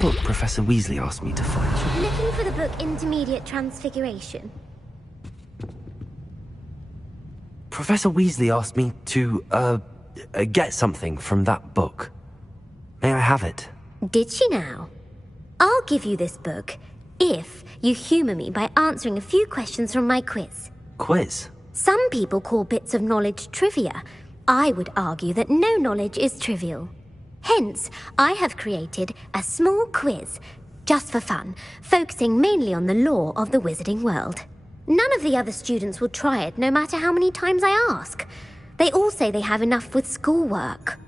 Book Professor Weasley asked me to find. Looking for the book Intermediate Transfiguration? Professor Weasley asked me to, get something from that book. May I have it? Did she now? I'll give you this book if you humour me by answering a few questions from my quiz. Quiz? Some people call bits of knowledge trivia. I would argue that no knowledge is trivial. Hence, I have created a small quiz, just for fun, focusing mainly on the lore of the wizarding world. None of the other students will try it, no matter how many times I ask. They all say they have enough with schoolwork.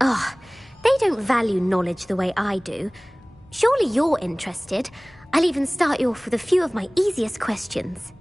Ugh, they don't value knowledge the way I do. Surely you're interested. I'll even start you off with a few of my easiest questions.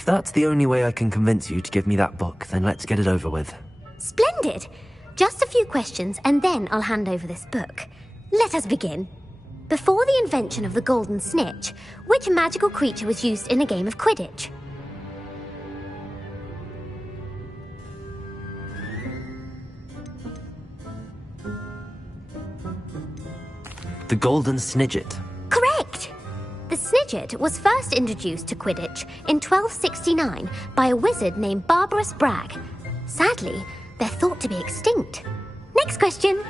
If that's the only way I can convince you to give me that book, then let's get it over with. Splendid! Just a few questions and then I'll hand over this book. Let us begin. Before the invention of the golden snitch, which magical creature was used in a game of Quidditch? The golden snidget. Correct! The snidget was first introduced to Quidditch in 1269 by a wizard named Barbarous Bragg. Sadly, they're thought to be extinct. Next question.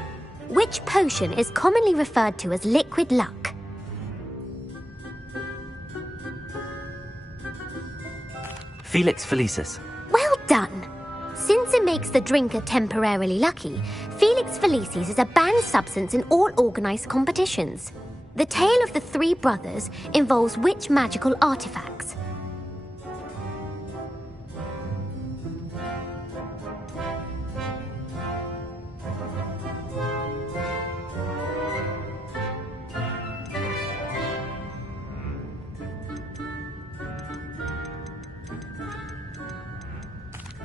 Which potion is commonly referred to as liquid luck? Felix Felicis. Well done! Since it makes the drinker temporarily lucky, Felix Felicis is a banned substance in all organised competitions. The tale of the three brothers involves which magical artifacts?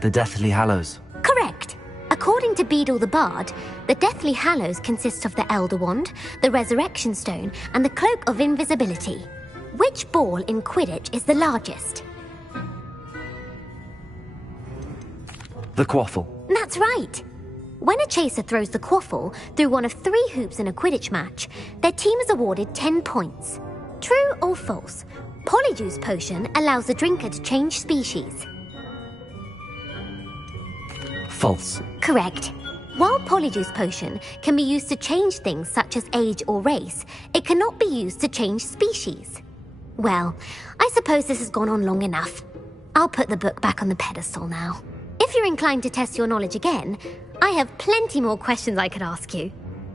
The Deathly Hallows. Correct! According to Beadle the Bard, the Deathly Hallows consists of the Elder Wand, the Resurrection Stone, and the Cloak of Invisibility. Which ball in Quidditch is the largest? The Quaffle. That's right! When a chaser throws the quaffle through one of 3 hoops in a Quidditch match, their team is awarded 10 points. True or false? Polyjuice Potion allows the drinker to change species. False. Correct. While Polyjuice Potion can be used to change things such as age or race, it cannot be used to change species. Well, I suppose this has gone on long enough. I'll put the book back on the pedestal now. If you're inclined to test your knowledge again, I have plenty more questions I could ask you.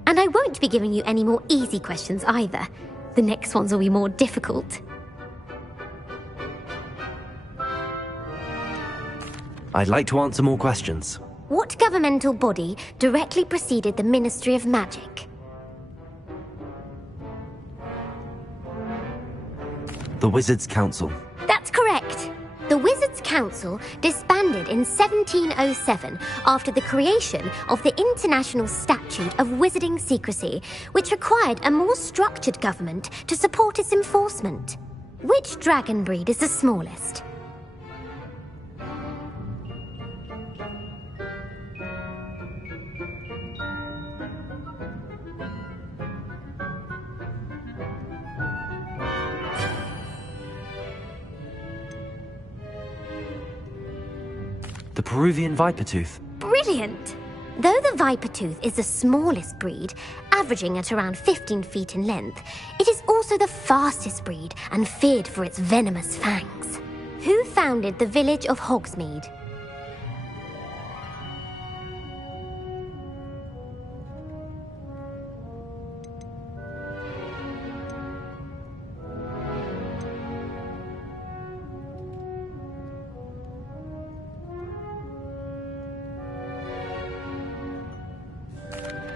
And I won't be giving you any more easy questions either. The next ones will be more difficult. I'd like to answer more questions. What governmental body directly preceded the Ministry of Magic? The Wizards' Council. That's correct. The Wizards' Council disbanded in 1707 after the creation of the International Statute of Wizarding Secrecy, which required a more structured government to support its enforcement. Which dragon breed is the smallest? The Peruvian Vipertooth. Brilliant! Though the Vipertooth is the smallest breed, averaging at around 15 feet in length, it is also the fastest breed and feared for its venomous fangs. Who founded the village of Hogsmeade?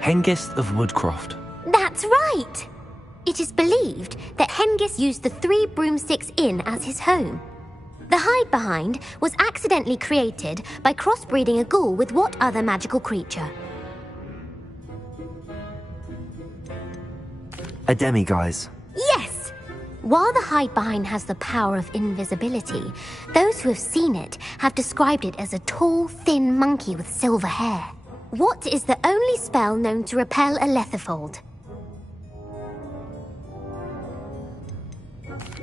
Hengist of Woodcroft. That's right! It is believed that Hengist used the 3 Broomsticks Inn as his home. The hide-behind was accidentally created by crossbreeding a ghoul with what other magical creature? A demiguise. Yes! While the hide-behind has the power of invisibility, those who have seen it have described it as a tall, thin monkey with silver hair. What is the only spell known to repel a Lethifold?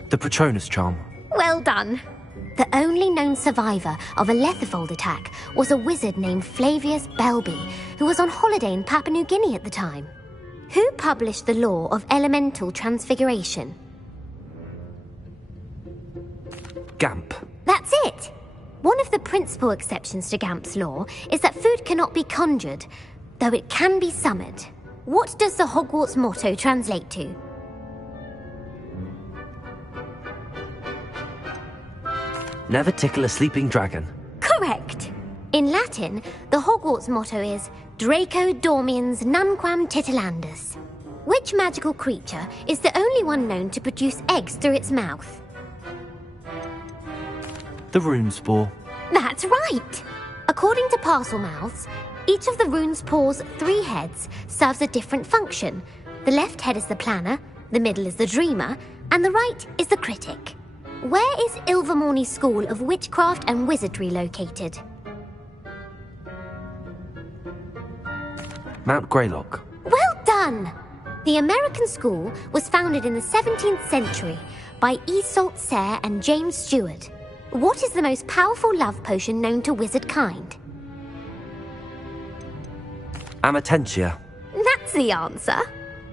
The Patronus Charm. Well done! The only known survivor of a Lethifold attack was a wizard named Flavius Belby, who was on holiday in Papua New Guinea at the time. Who published the law of elemental transfiguration? Gamp. That's it! One of the principal exceptions to Gamp's law is that food cannot be conjured, though it can be summoned. What does the Hogwarts motto translate to? Never tickle a sleeping dragon. Correct! In Latin, the Hogwarts motto is Draco Dormiens Nunquam Titilandus. Which magical creature is the only one known to produce eggs through its mouth? The rune spore. That's right! According to parcel mouths, each of the rune spore's 3 heads serves a different function. The left head is the planner, the middle is the dreamer, and the right is the critic. Where is Ilvermorny School of Witchcraft and Wizardry located? Mount Greylock. Well done! The American school was founded in the 17th century by Isolde Sayre and James Stewart. What is the most powerful love potion known to wizard kind? Amatentia. That's the answer.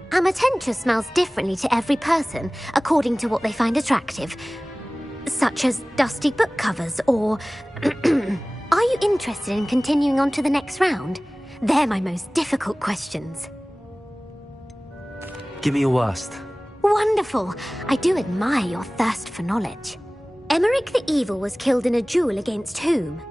Amatentia smells differently to every person according to what they find attractive, such as dusty book covers or... Are you interested in continuing on to the next round? They're my most difficult questions. Give me your worst. Wonderful! I do admire your thirst for knowledge. Emmerich the Evil was killed in a duel against whom?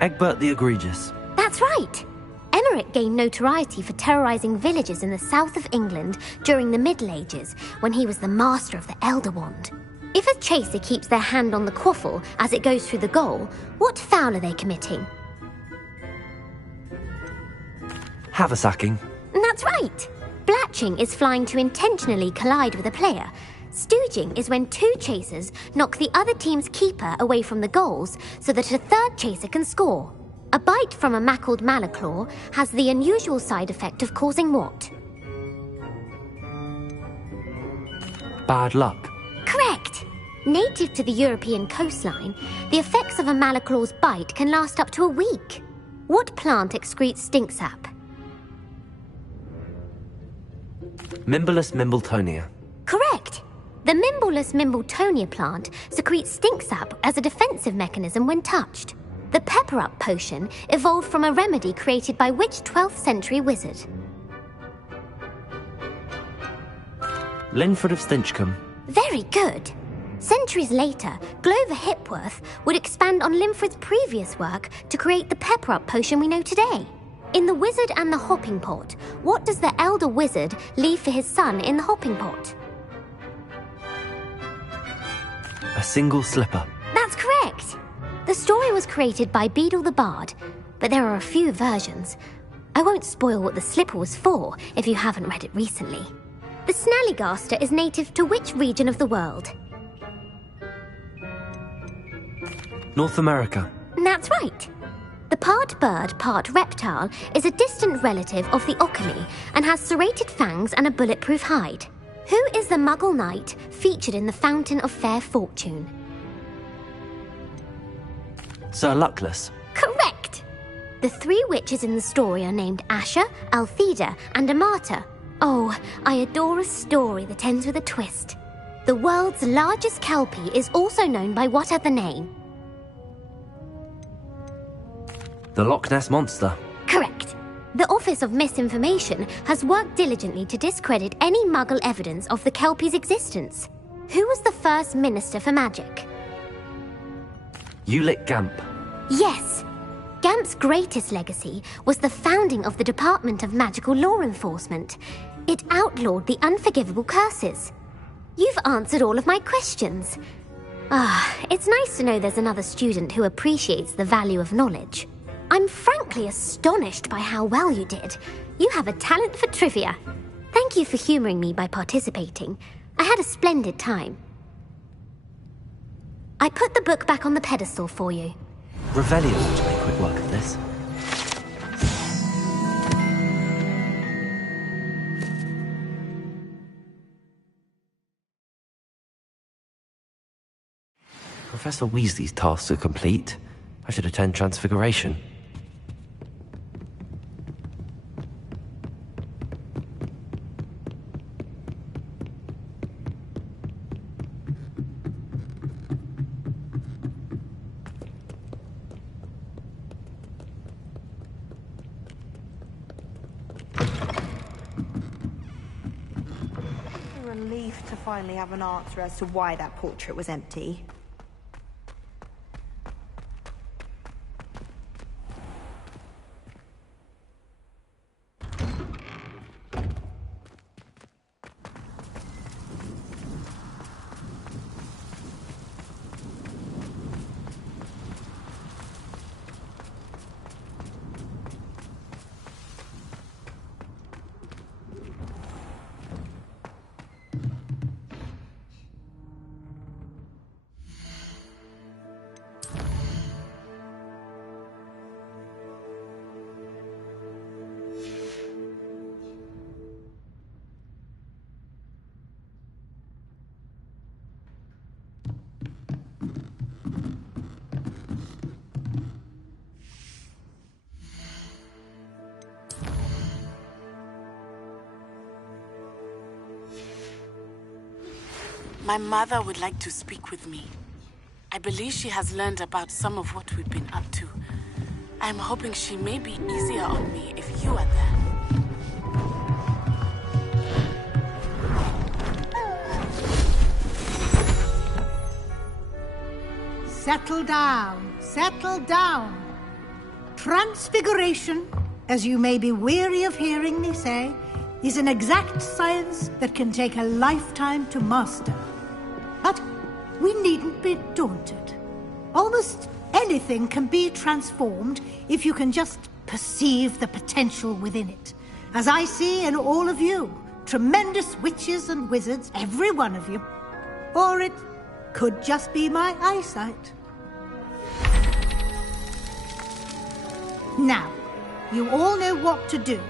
Egbert the Egregious. That's right! Emmerich gained notoriety for terrorizing villages in the south of England during the Middle Ages, when he was the master of the Elder Wand. If a chaser keeps their hand on the quaffle as it goes through the goal, what foul are they committing? Haversacking. That's right! Blatching is flying to intentionally collide with a player. Stooging is when 2 chasers knock the other team's keeper away from the goals so that a third chaser can score. A bite from a mackled malaclaw has the unusual side effect of causing what? Bad luck. Correct! Native to the European coastline, the effects of a malaclaw's bite can last up to a week. What plant excretes stink sap? Mimblus Mimbletonia. Correct! The Mimblus Mimbletonia plant secretes stink sap as a defensive mechanism when touched. The pepper-up potion evolved from a remedy created by which 12th century wizard? Linford of Stinchcombe. Very good! Centuries later, Glover Hipworth would expand on Linford's previous work to create the pepper-up potion we know today. In The Wizard and the Hopping Pot, what does the elder wizard leave for his son in the hopping pot? A single slipper. That's correct! The story was created by Beadle the Bard, but there are a few versions. I won't spoil what the slipper was for if you haven't read it recently. The Snallygaster is native to which region of the world? North America. That's right. The part bird, part reptile is a distant relative of the Occamy and has serrated fangs and a bulletproof hide. Who is the Muggle knight featured in the Fountain of Fair Fortune? Sir Luckless. Correct! The 3 witches in the story are named Asher, Altheda, and Amata. Oh, I adore a story that ends with a twist. The world's largest kelpie is also known by what other name? The Loch Ness Monster. Correct. The Office of Misinformation has worked diligently to discredit any Muggle evidence of the kelpie's existence. Who was the first Minister for Magic? Ulick Gamp. Yes! Gamp's greatest legacy was the founding of the Department of Magical Law Enforcement. It outlawed the unforgivable curses. You've answered all of my questions. It's nice to know there's another student who appreciates the value of knowledge. I'm frankly astonished by how well you did. You have a talent for trivia. Thank you for humoring me by participating. I had a splendid time. I put the book back on the pedestal for you. Revelio to make quick work of this. Professor Weasley's tasks are complete. I should attend Transfiguration. Relief to finally have an answer as to why that portrait was empty. My mother would like to speak with me. I believe she has learned about some of what we've been up to. I'm hoping she may be easier on me if you are there. Settle down, settle down. Transfiguration, as you may be weary of hearing me say, is an exact science that can take a lifetime to master. But we needn't be daunted. Almost anything can be transformed if you can just perceive the potential within it. As I see in all of you, tremendous witches and wizards, every one of you. Or it could just be my eyesight. Now, you all know what to do.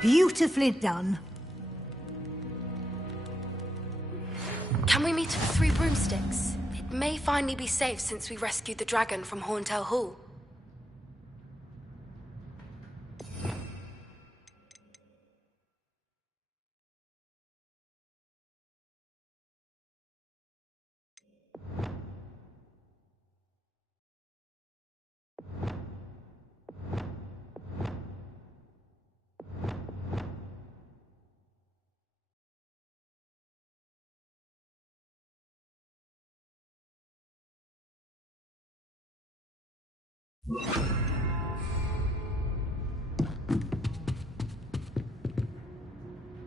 Beautifully done. Can we meet at the Three Broomsticks? It may finally be safe since we rescued the dragon from Horntail Hall.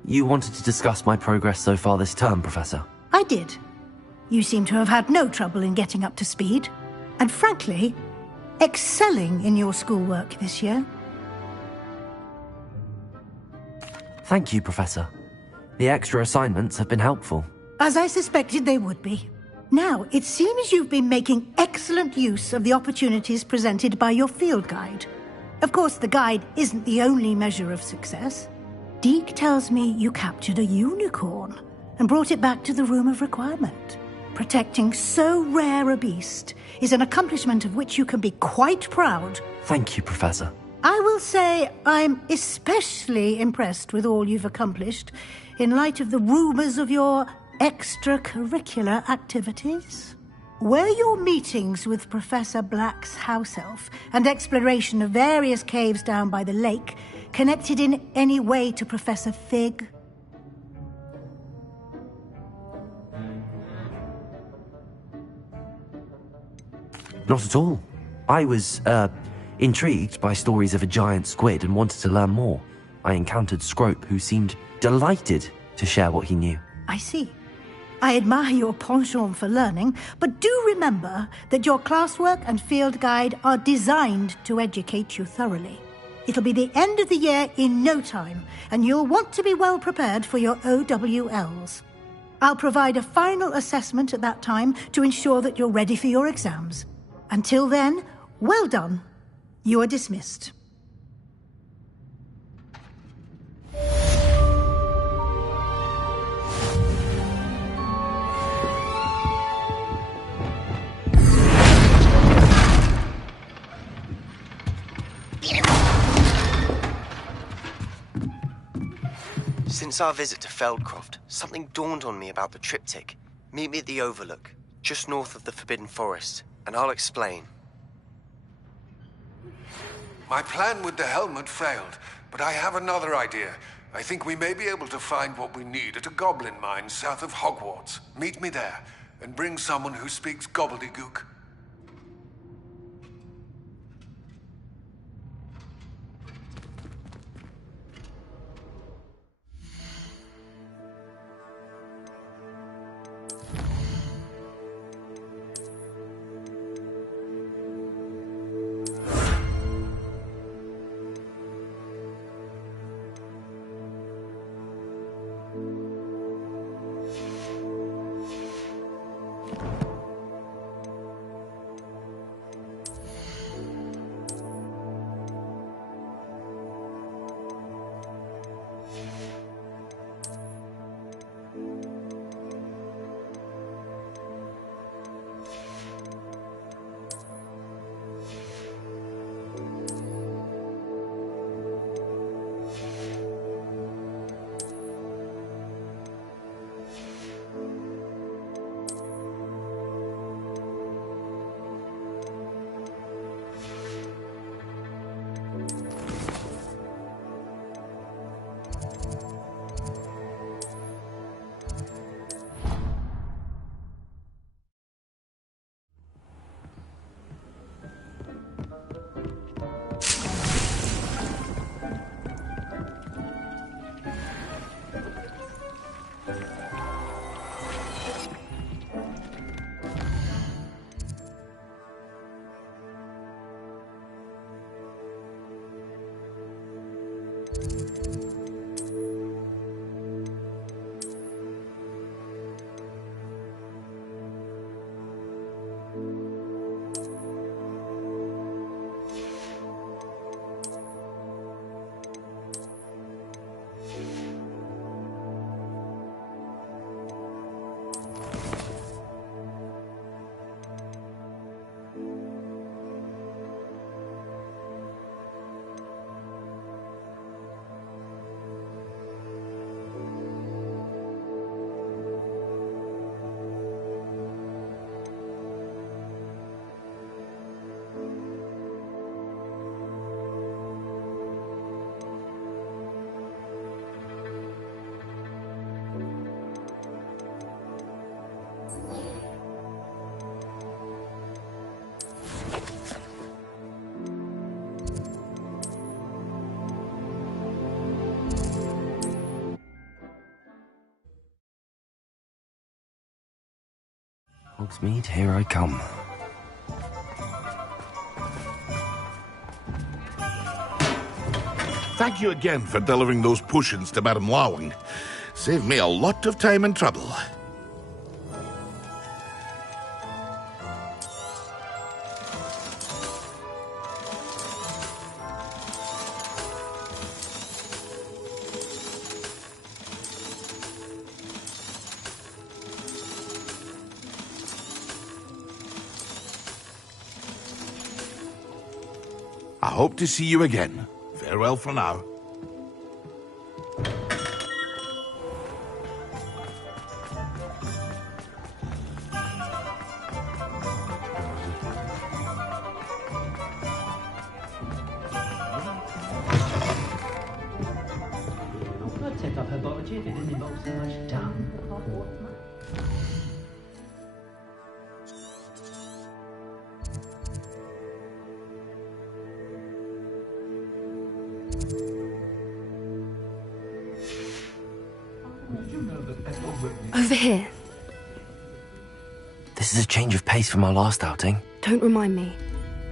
You wanted to discuss my progress so far this term, Professor? I did. You seem to have had no trouble in getting up to speed. And frankly, excelling in your schoolwork this year. Thank you, Professor. The extra assignments have been helpful. As I suspected they would be. Now, it seems you've been making excellent use of the opportunities presented by your field guide. Of course, the guide isn't the only measure of success. Deke tells me you captured a unicorn and brought it back to the Room of Requirement. Protecting so rare a beast is an accomplishment of which you can be quite proud. Thank you, Professor. I will say I'm especially impressed with all you've accomplished in light of the rumors of your extracurricular activities. Were your meetings with Professor Black's house elf and exploration of various caves down by the lake connected in any way to Professor Fig? Not at all. I was, intrigued by stories of a giant squid and wanted to learn more. I encountered Scrope, who seemed delighted to share what he knew. I see. I admire your penchant for learning, but do remember that your classwork and field guide are designed to educate you thoroughly. It'll be the end of the year in no time, and you'll want to be well prepared for your OWLs. I'll provide a final assessment at that time to ensure that you're ready for your exams. Until then, well done. You are dismissed. Since our visit to Feldcroft, something dawned on me about the triptych. Meet me at the Overlook, just north of the Forbidden Forest, and I'll explain. My plan with the helmet failed, but I have another idea. I think we may be able to find what we need at a goblin mine south of Hogwarts. Meet me there, and bring someone who speaks gobbledygook. Hogsmeade, here I come. Thank you again for delivering those potions to Madame Lawing. Saved me a lot of time and trouble. I hope to see you again. Farewell for now. I'd take up her botany if it didn't involve so much dung. Over here. This is a change of pace from our last outing. Don't remind me.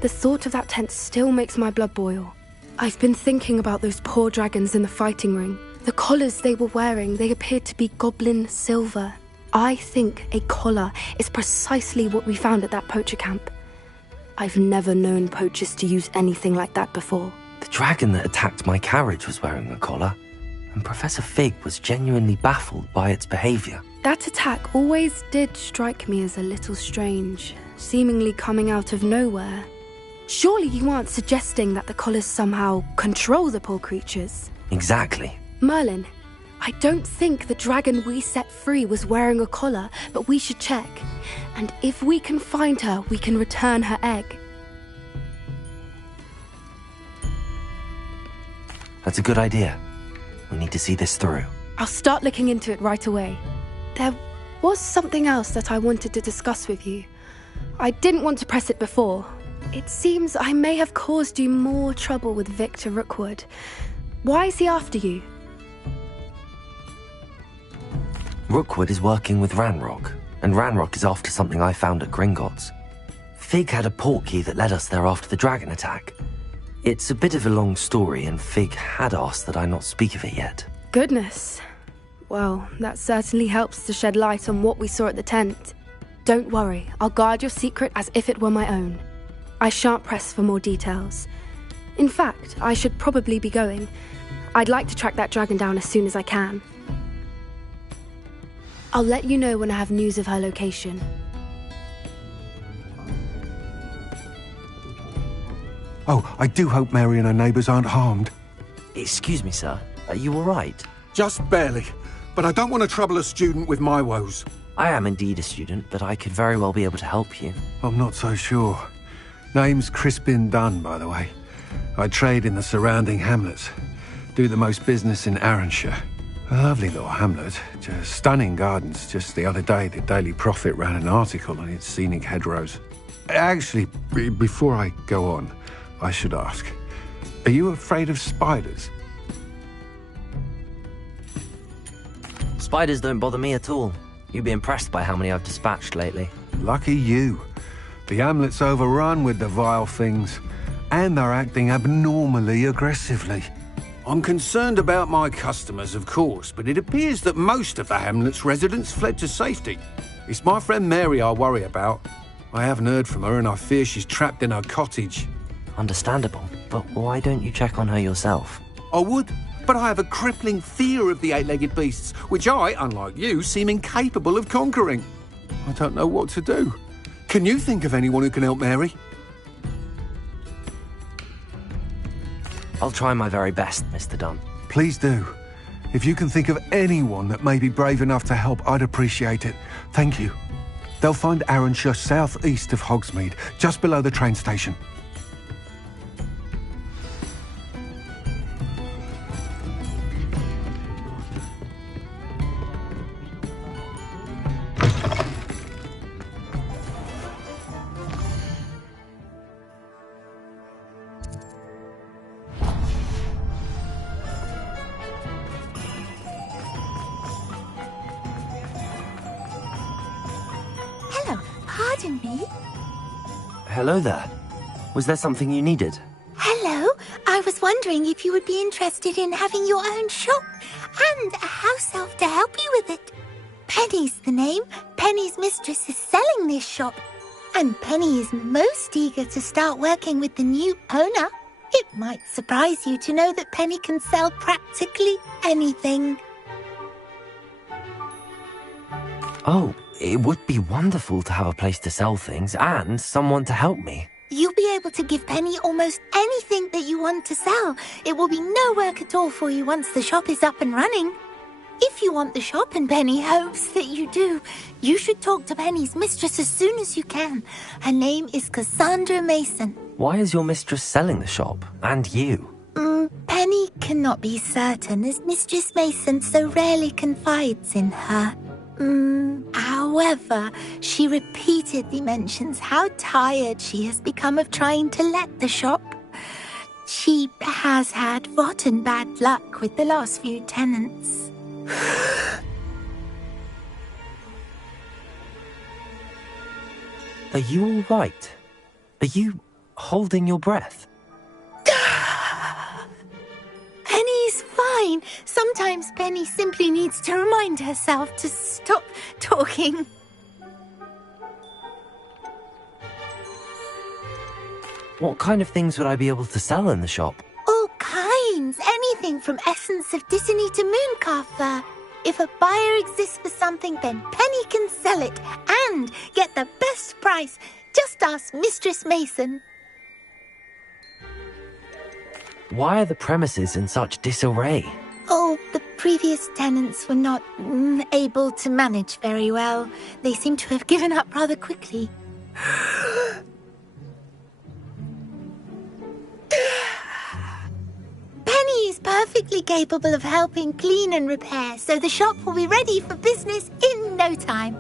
The thought of that tent still makes my blood boil. I've been thinking about those poor dragons in the fighting ring. The collars they were wearing, they appeared to be goblin silver. I think a collar is precisely what we found at that poacher camp. I've never known poachers to use anything like that before. The dragon that attacked my carriage was wearing a collar, and Professor Fig was genuinely baffled by its behavior. That attack always did strike me as a little strange, seemingly coming out of nowhere. Surely you aren't suggesting that the collars somehow control the poor creatures? Exactly. Merlin, I don't think the dragon we set free was wearing a collar, but we should check. And if we can find her, we can return her egg. That's a good idea. We need to see this through. I'll start looking into it right away. There was something else that I wanted to discuss with you. I didn't want to press it before. It seems I may have caused you more trouble with Victor Rookwood. Why is he after you? Rookwood is working with Ranrock, and Ranrock is after something I found at Gringotts. Fig had a portkey that led us there after the dragon attack. It's a bit of a long story, and Fig had asked that I not speak of it yet. Goodness. Well, that certainly helps to shed light on what we saw at the tent. Don't worry, I'll guard your secret as if it were my own. I shan't press for more details. In fact, I should probably be going. I'd like to track that dragon down as soon as I can. I'll let you know when I have news of her location. Oh, I do hope Mary and her neighbours aren't harmed. Excuse me, sir. Are you all right? Just barely. But I don't want to trouble a student with my woes. I am indeed a student, but I could very well be able to help you. I'm not so sure. Name's Crispin Dunn, by the way. I trade in the surrounding hamlets. Do the most business in Arranshire. A lovely little hamlet. Just stunning gardens. Just the other day, the Daily Prophet ran an article on its scenic hedgerows. Actually, before I go on, I should ask, are you afraid of spiders? Spiders don't bother me at all. You'd be impressed by how many I've dispatched lately. Lucky you. The hamlet's overrun with the vile things, and they're acting abnormally aggressively. I'm concerned about my customers, of course, but it appears that most of the hamlet's residents fled to safety. It's my friend Mary I worry about. I haven't heard from her, and I fear she's trapped in her cottage. Understandable, but why don't you check on her yourself? I would, but I have a crippling fear of the eight-legged beasts, which I, unlike you, seem incapable of conquering. I don't know what to do. Can you think of anyone who can help Mary? I'll try my very best, Mr. Dunn. Please do. If you can think of anyone that may be brave enough to help, I'd appreciate it. Thank you. They'll find Arranshire southeast of Hogsmeade, just below the train station. pardon me? Hello there. Was there something you needed? Hello. I was wondering if you would be interested in having your own shop and a house elf to help you with it. Penny's the name. Penny's mistress is selling this shop, and Penny is most eager to start working with the new owner. It might surprise you to know that Penny can sell practically anything. Oh, it would be wonderful to have a place to sell things and someone to help me. You'll be able to give Penny almost anything that you want to sell. It will be no work at all for you once the shop is up and running. If you want the shop, and Penny hopes that you do, you should talk to Penny's mistress as soon as you can. Her name is Cassandra Mason. Why is your mistress selling the shop? And you? Penny cannot be certain, as Mistress Mason so rarely confides in her. However, she repeatedly mentions how tired she has become of trying to let the shop. She has had rotten bad luck with the last few tenants. Are you all right? Are you holding your breath? Penny's fine. Sometimes Penny simply needs to remind herself to stop talking. What kind of things would I be able to sell in the shop? All kinds. Anything from essence of Dittany to mooncalf fur. If a buyer exists for something, then Penny can sell it and get the best price. Just ask Mistress Mason. Why are the premises in such disarray? Oh, the previous tenants were not able to manage very well. They seem to have given up rather quickly. Penny is perfectly capable of helping clean and repair, so the shop will be ready for business in no time.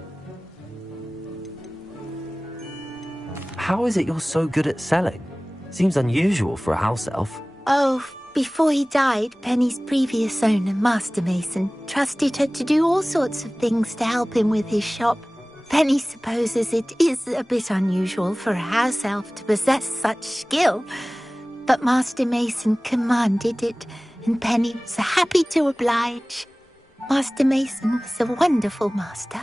How is it you're so good at selling? Seems unusual for a house elf. Oh, before he died, Penny's previous owner, Master Mason, trusted her to do all sorts of things to help him with his shop. Penny supposes it is a bit unusual for a house elf to possess such skill, but Master Mason commanded it, and Penny was happy to oblige. Master Mason was a wonderful master.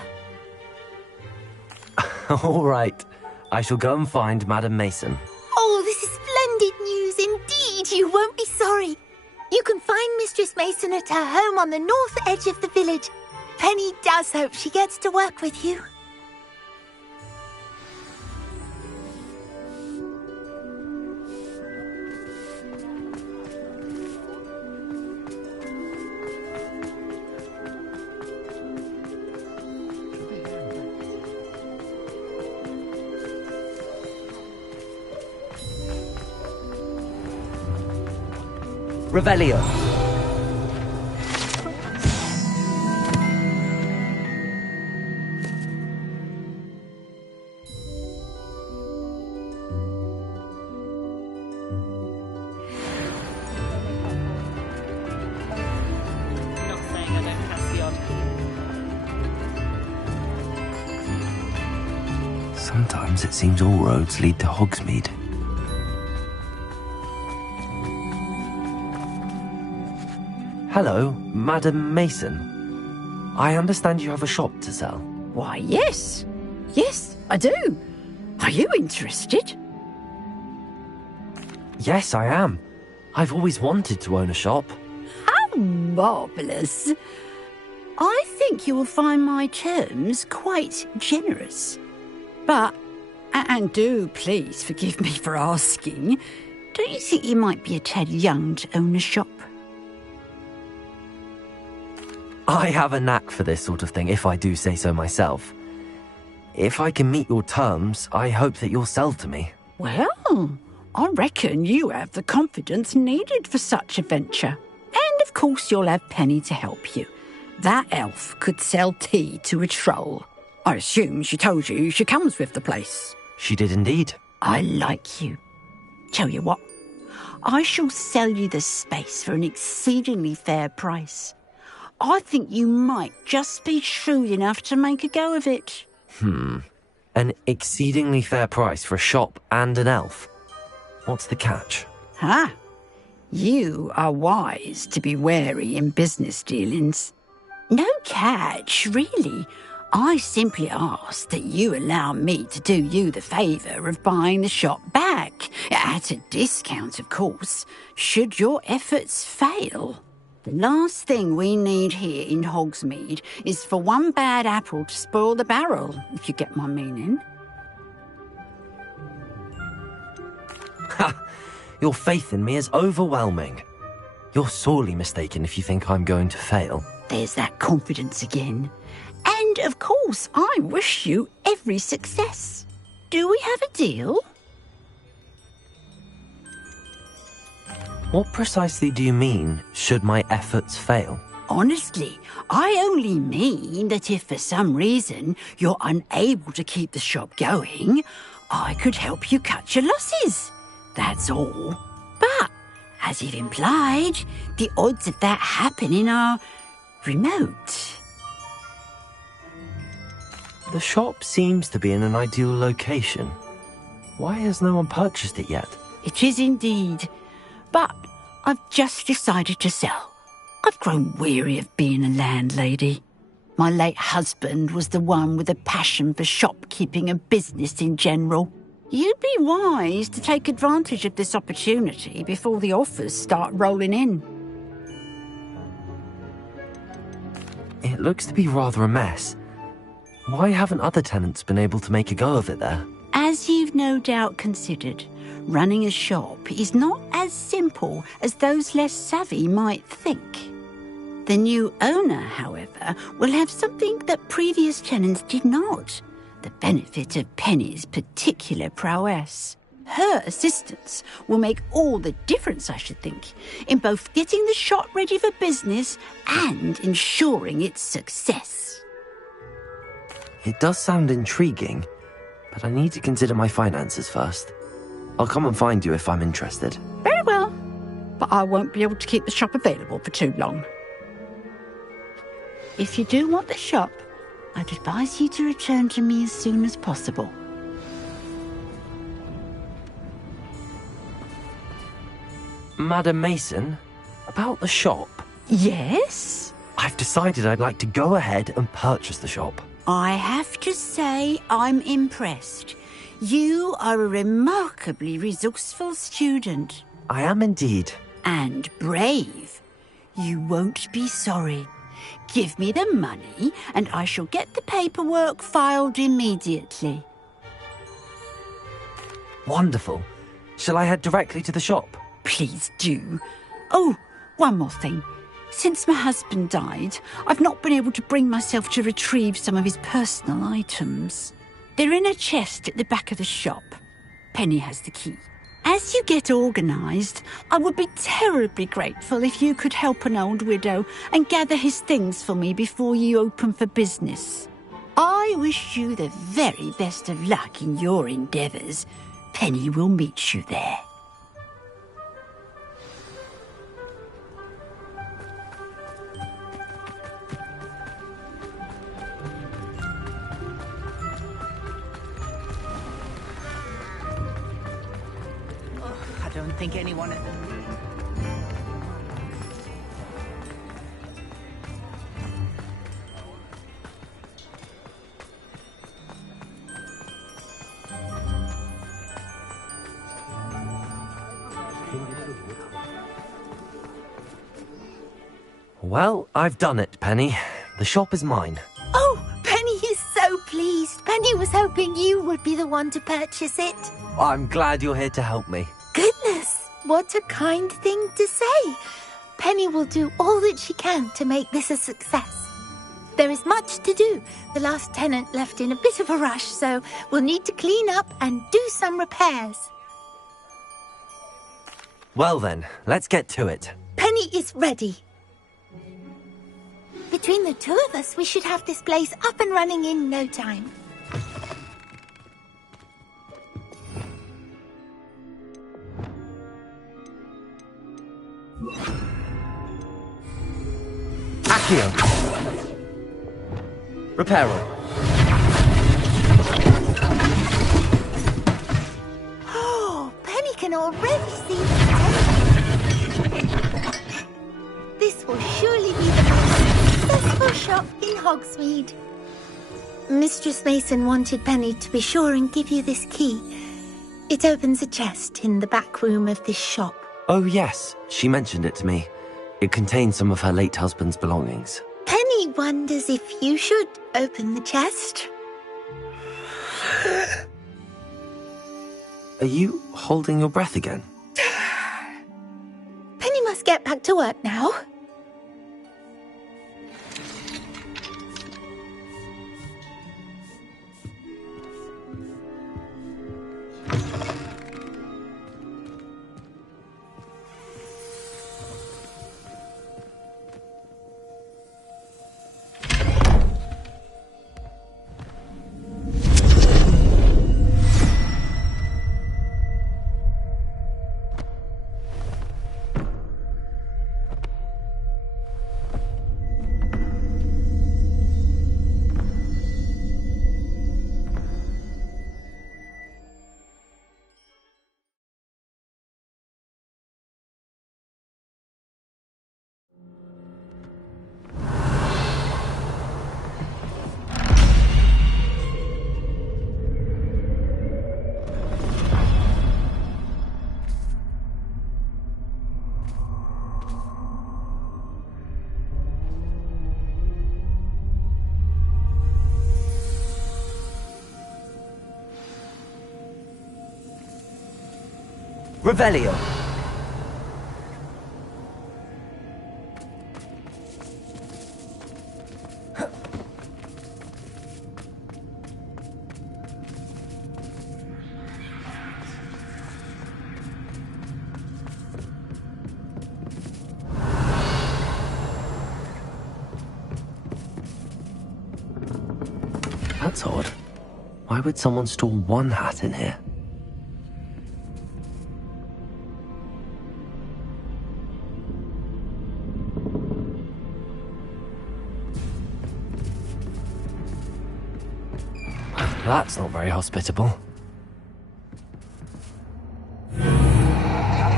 All right. I shall go and find Madam Mason. Oh, this is splendid news indeed. You won't be sorry. You can find Mistress Mason at her home on the north edge of the village. Penny does hope she gets to work with you. Revelio. Not saying I don't pass the odd key. Sometimes it seems all roads lead to Hogsmeade. Hello, Madam Mason. I understand you have a shop to sell. Why, yes. Yes, I do. Are you interested? Yes, I am. I've always wanted to own a shop. How marvellous. I think you will find my terms quite generous. But, and do please forgive me for asking, don't you think you might be a tad young to own a shop? I have a knack for this sort of thing, if I do say so myself. If I can meet your terms, I hope that you'll sell to me. Well, I reckon you have the confidence needed for such a venture. And of course you'll have Penny to help you. That elf could sell tea to a troll. I assume she told you she comes with the place. She did indeed. I like you. Tell you what, I shall sell you the space for an exceedingly fair price. I think you might just be shrewd enough to make a go of it. An exceedingly fair price for a shop and an elf. What's the catch? Huh? You are wise to be wary in business dealings. No catch, really. I simply ask that you allow me to do you the favour of buying the shop back, at a discount, of course, should your efforts fail. The last thing we need here in Hogsmeade is for one bad apple to spoil the barrel, if you get my meaning. Ha! Your faith in me is overwhelming. You're sorely mistaken if you think I'm going to fail. There's that confidence again. And, of course, I wish you every success. Do we have a deal? What precisely do you mean, should my efforts fail? Honestly, I only mean that if for some reason you're unable to keep the shop going, I could help you cut your losses. That's all. But, as you've implied, the odds of that happening are remote. The shop seems to be in an ideal location. Why has no one purchased it yet? It is indeed. But I've just decided to sell. I've grown weary of being a landlady. My late husband was the one with a passion for shopkeeping and business in general. You'd be wise to take advantage of this opportunity before the offers start rolling in. It looks to be rather a mess. Why haven't other tenants been able to make a go of it there? As you've no doubt considered, running a shop is not as simple as those less savvy might think. The new owner, however, will have something that previous tenants did not. The benefit of Penny's particular prowess. Her assistance will make all the difference, I should think, in both getting the shop ready for business and ensuring its success. It does sound intriguing, but I need to consider my finances first. I'll come and find you if I'm interested. Very well, but I won't be able to keep the shop available for too long. If you do want the shop, I'd advise you to return to me as soon as possible. Madam Mason, about the shop. Yes? I've decided I'd like to go ahead and purchase the shop. I have to say I'm impressed. You are a remarkably resourceful student. I am indeed. And brave. You won't be sorry. Give me the money and I shall get the paperwork filed immediately. Wonderful. Shall I head directly to the shop? Please do. Oh, one more thing. Since my husband died, I've not been able to bring myself to retrieve some of his personal items. They're in a chest at the back of the shop. Penny has the key. As you get organised, I would be terribly grateful if you could help an old widow and gather his things for me before you open for business. I wish you the very best of luck in your endeavours. Penny will meet you there. I don't think anyone... Well, I've done it, Penny. The shop is mine. Oh, Penny is so pleased. Penny was hoping you would be the one to purchase it. I'm glad you're here to help me. Goodness, what a kind thing to say. Penny will do all that she can to make this a success. There is much to do. The last tenant left in a bit of a rush, so we'll need to clean up and do some repairs. Well then, let's get to it. Penny is ready. Between the two of us, we should have this place up and running in no time. Accio. Reparo. Hogsmeade. Mistress Mason wanted Penny to be sure and give you this key. It opens a chest in the back room of this shop. Oh, yes. She mentioned it to me. It contains some of her late husband's belongings. Penny wonders if you should open the chest. Are you holding your breath again? Penny must get back to work now. Revelio. That's odd. Why would someone store one hat in here? That's not very hospitable.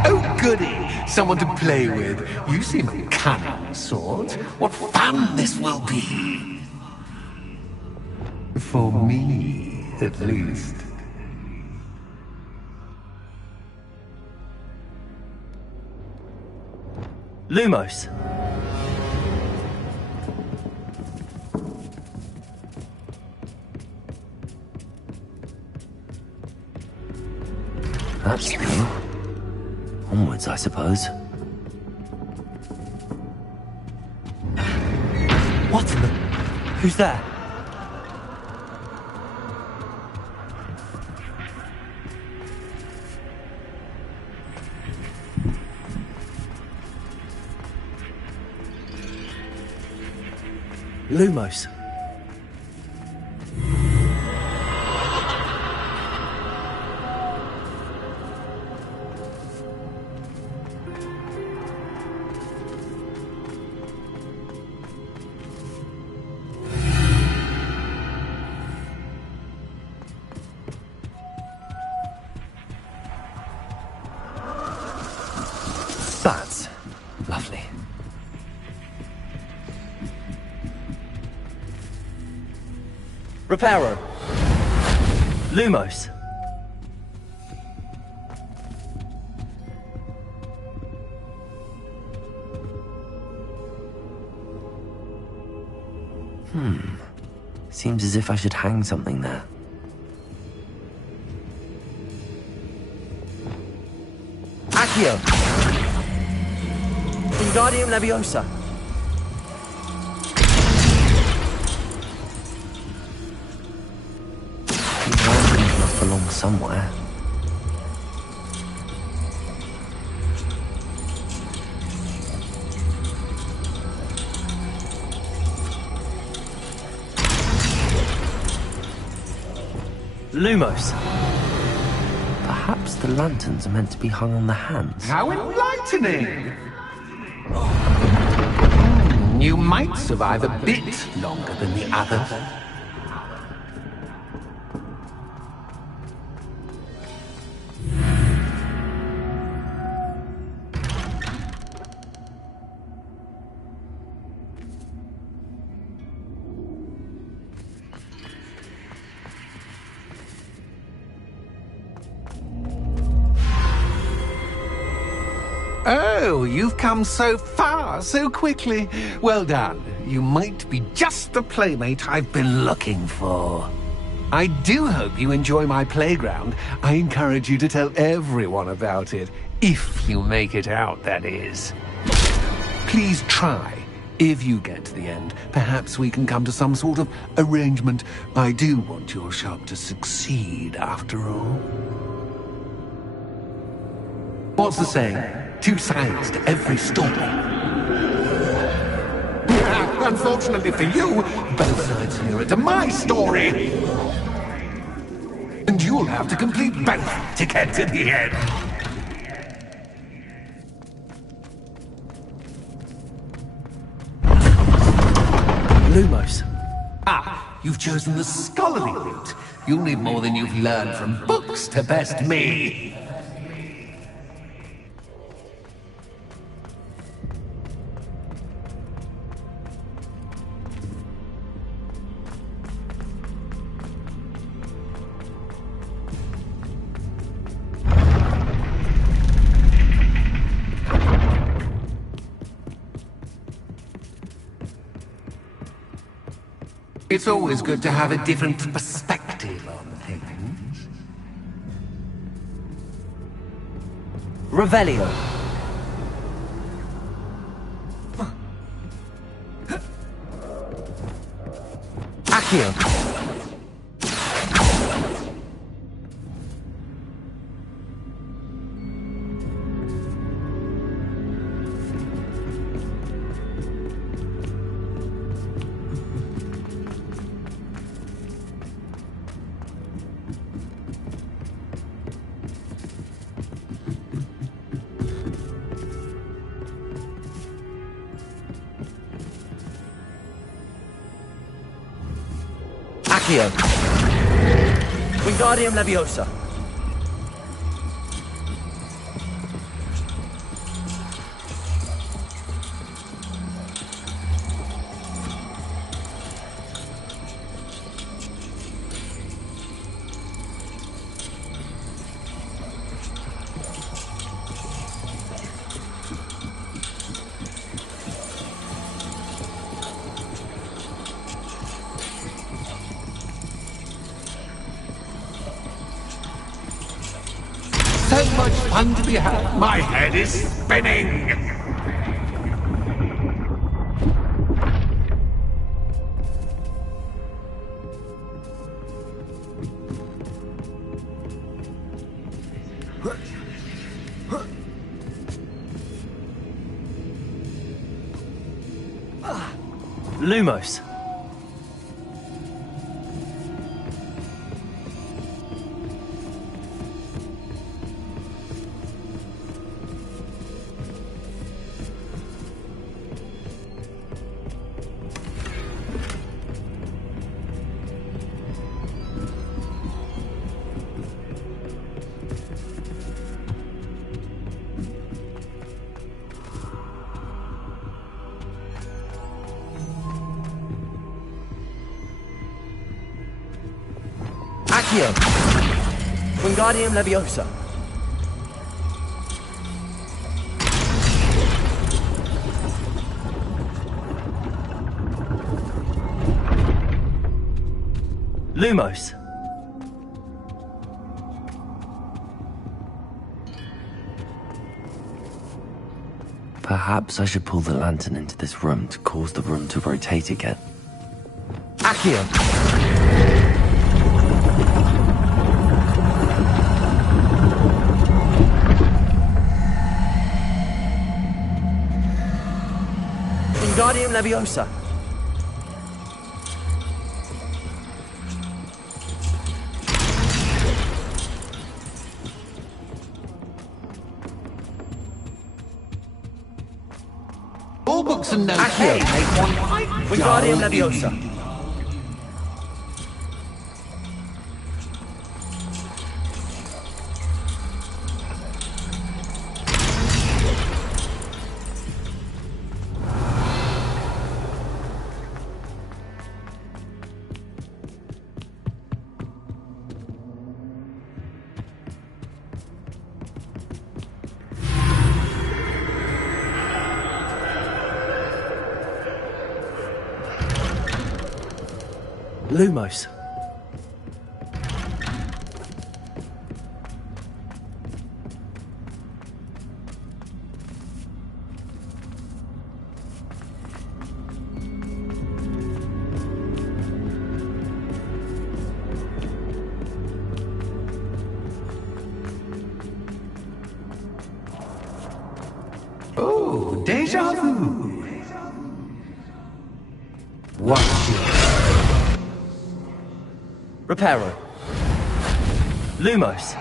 Oh, goody! Someone to play with. You seem a cunning sort. What fun this will be! For me, at least. Lumos. That's new. Onwards, I suppose. What in the... Who's there? Lumos. That's lovely. Reparo. Lumos. Seems as if I should hang something there. Accio! Wingardium Leviosa. Wingardium must belong somewhere. Lumos. Perhaps the lanterns are meant to be hung on the hands. How enlightening! You might survive a bit longer than the others. Oh, you've come so far, so quickly. Well done. You might be just the playmate I've been looking for. I do hope you enjoy my playground. I encourage you to tell everyone about it. If you make it out, that is. Please try. If you get to the end, perhaps we can come to some sort of arrangement. I do want your shop to succeed, after all. What's the saying? Two sides to every story. Unfortunately for you, both sides mirror to my story. And you'll have to complete both to get to the end. Lumos. Ah, you've chosen the scholarly route. You'll need more than you've learned from books to best me. It's always good to have a different perspective on things. Revelio. Accio. Accio. Wingardium Leviosa. So much fun to be had. My head is spinning. Lumos. Accio. Wingardium Leviosa. Lumos. Perhaps I should pull the lantern into this room to cause the room to rotate again. Accio. Wingardium Leviosa. All books and notes here make one quite Wingardium Leviosa. Lumos. Oh, deja vu. Watch you. Reparo. Lumos.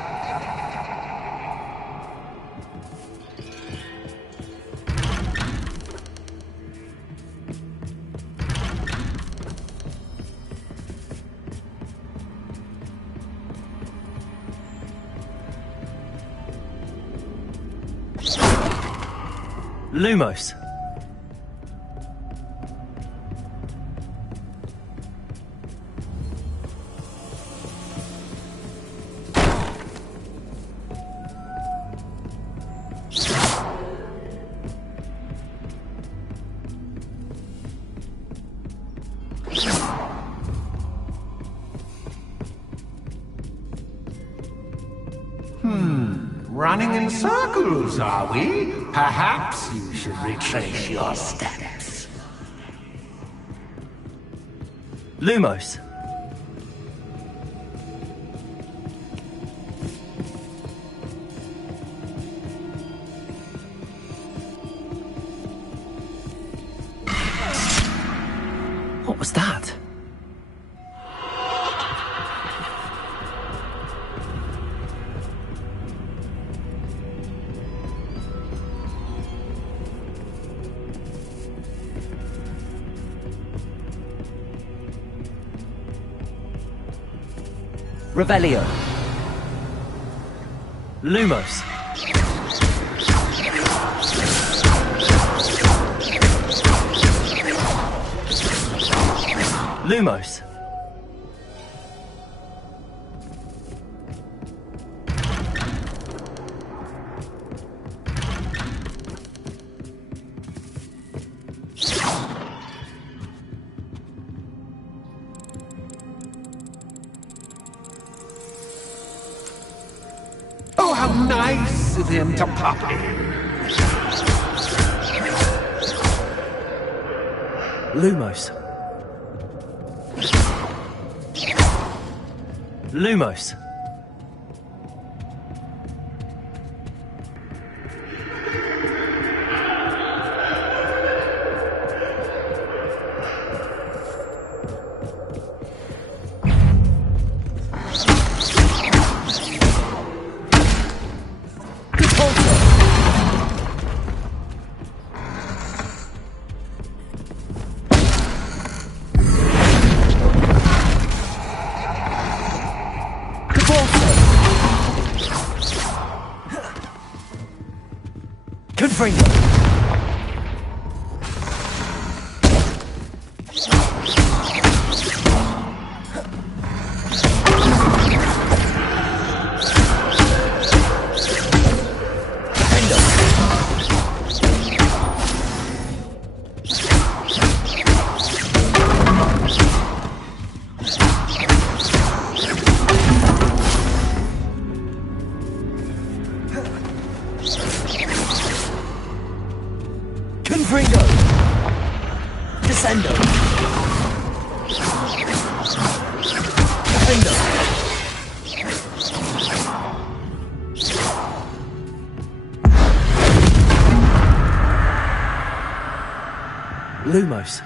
Lumos. Running in circles, are we? Perhaps you should retrace your steps. Lumos. What was that? Revelio. Lumos. Lumos. Oh, how nice of him to pop in. Lumos. Lumos. Confringo. Confringo. Descendo. Defendo. Lumos.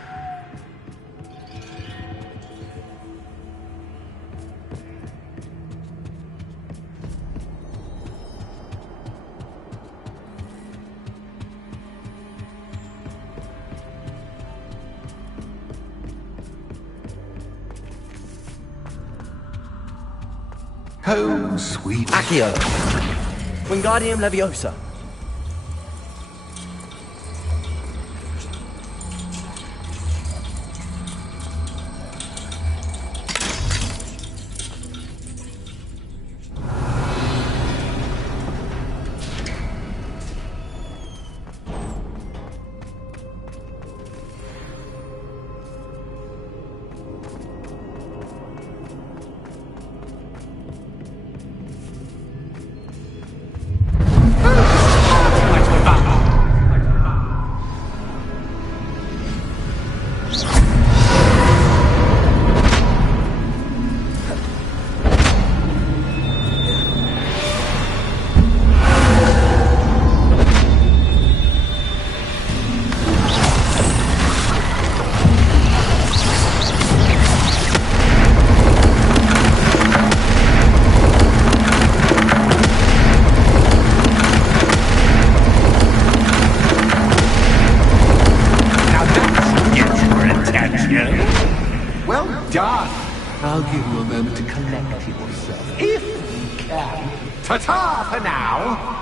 Home sweet. Accio. Wingardium Leviosa. Ta-ta for now!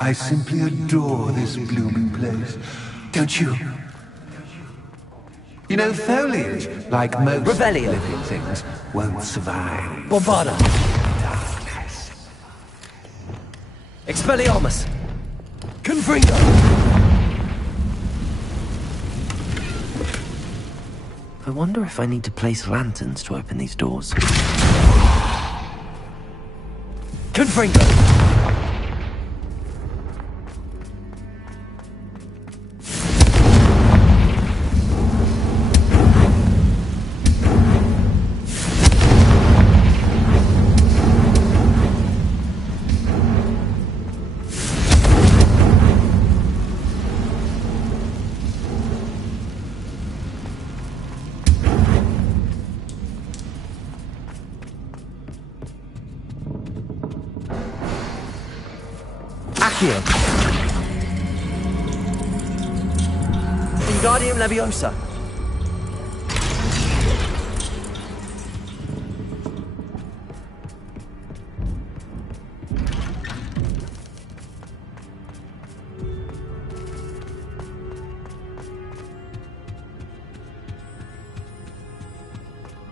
I simply adore this blooming place. Don't you? You know, foliage, like most Revelio. living things, won't survive. Bombarda. Expelliarmus. Confringo. I wonder if I need to place lanterns to open these doors. Confringo. Wingardium Leviosa.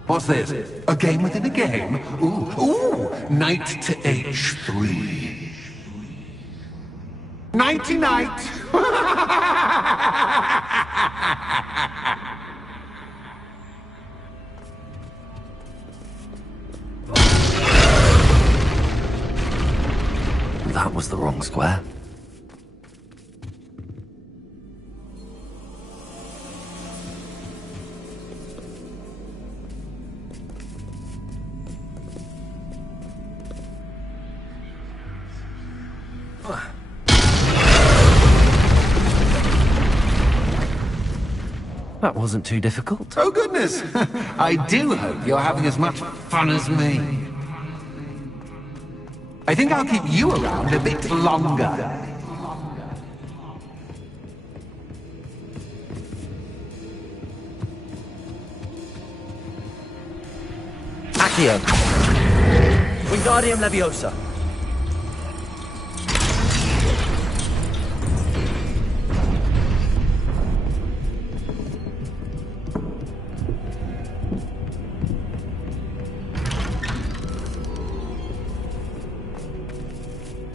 What's this? A game within a game? Ooh, knight to h3. Nighty-night! That was the wrong square. That wasn't too difficult. Oh, goodness! I do hope you're having as much fun as me. I think I'll keep you around a bit longer. Accio. Wingardium Leviosa.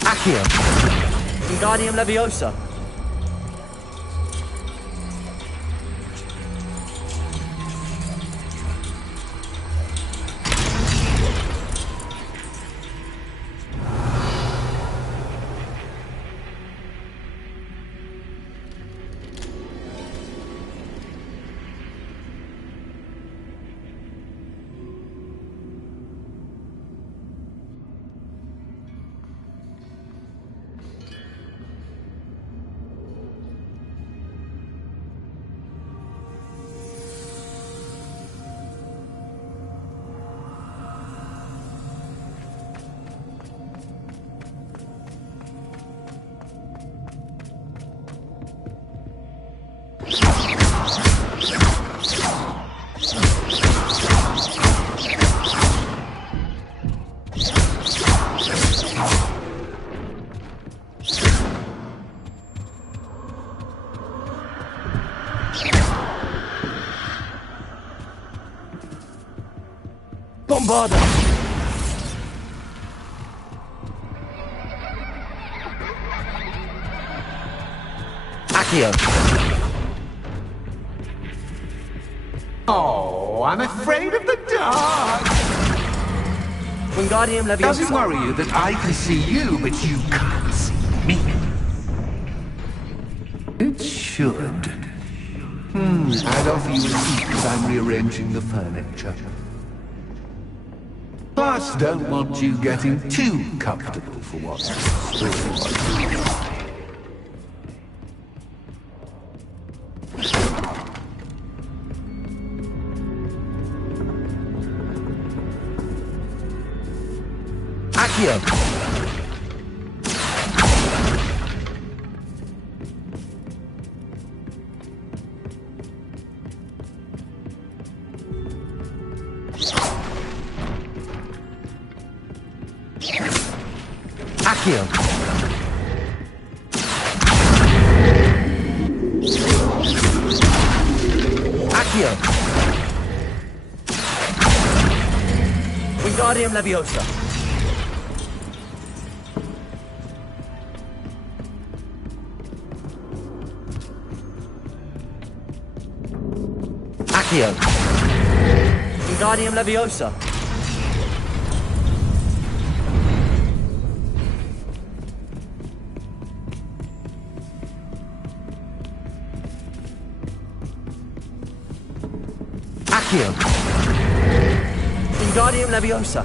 Accio. Wingardium Leviosa. Bombarda! Accio! Oh, I'm afraid of the dark! Wingardium Leviosa. Does it worry you that I can see you, but you can't see me? It should. I'd offer you a seat as I'm rearranging the furniture. Plus, don't want you getting too comfortable for what story-wise. Accio! Accio! Accio! Wingardium Leviosa! Accio! Wingardium Leviosa! Accio! Wingardium Leviosa!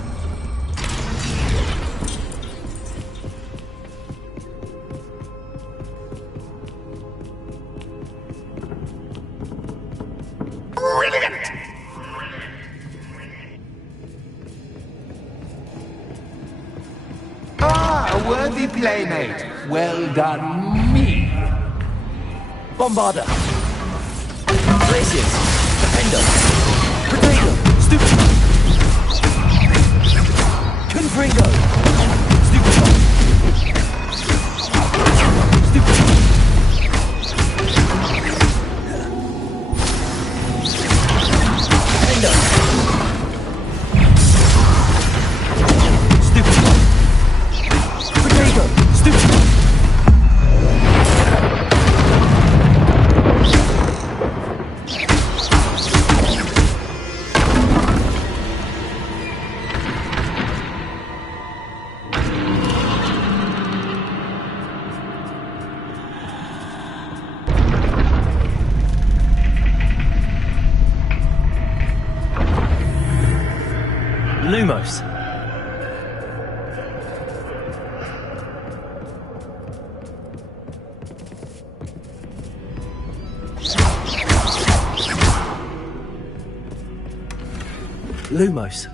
Brilliant! Ah, a worthy playmate. Well done, me. Bombarda! Glacius! Defender! Potato! Stupid! Confringo! Stupid! Stupid! Defender! Stupid! Potato! Stupid! Lumos. Lumos.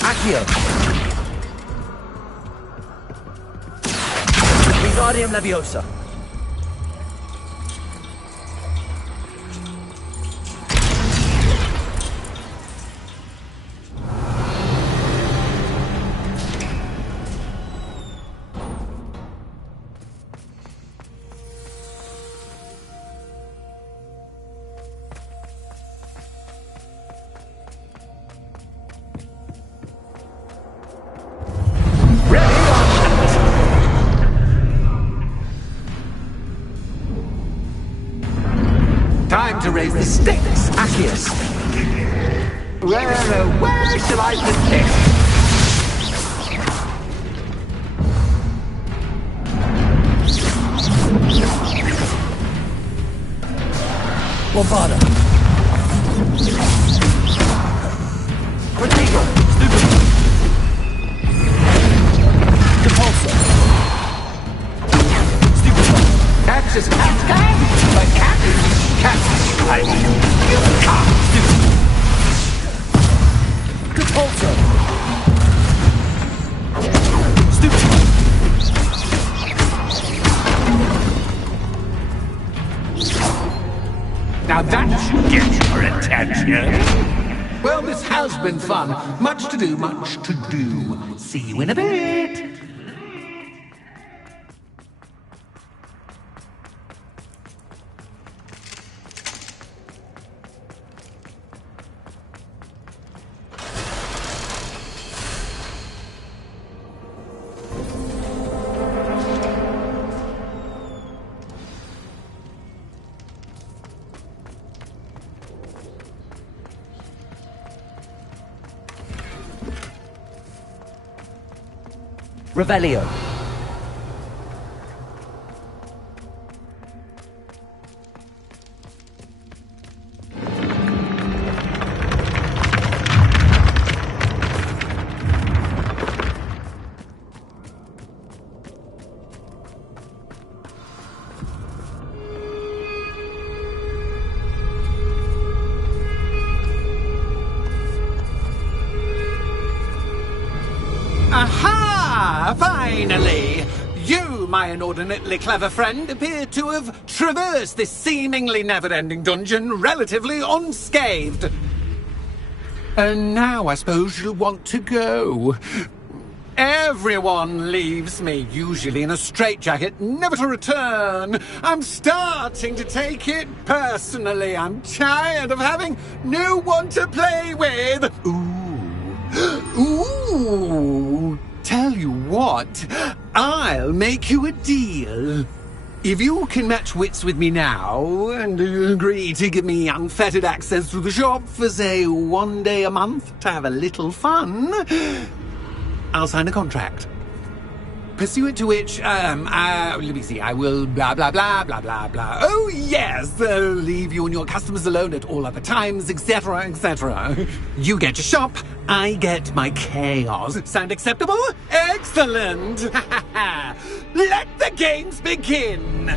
Accio. Wingardium Leviosa. Time to raise the stakes, Accius. Where shall I put this? Bombarda. Protego. Stupid. Depulsor. Stupid. That's just cat. But cat. I mean, you can't. Stupid. Depulsor. Stupid. Now that should get your attention. Well, this has been fun. Much to do, much to do. See you in a bit. Revelio. Finally! You, my inordinately clever friend, appear to have traversed this seemingly never-ending dungeon relatively unscathed. And now I suppose you'll want to go. Everyone leaves me, usually in a straitjacket, never to return. I'm starting to take it personally. I'm tired of having no one to play with. Ooh. Tell you what, I'll make you a deal. If you can match wits with me now and agree to give me unfettered access to the shop for, say, 1 day a month to have a little fun, I'll sign a contract. Pursuant to which, let me see, I will blah, blah, blah, blah, blah, blah. Oh, yes, leave you and your customers alone at all other times, etc., etc. You get your shop, I get my chaos. Sound acceptable? Excellent! Let the games begin!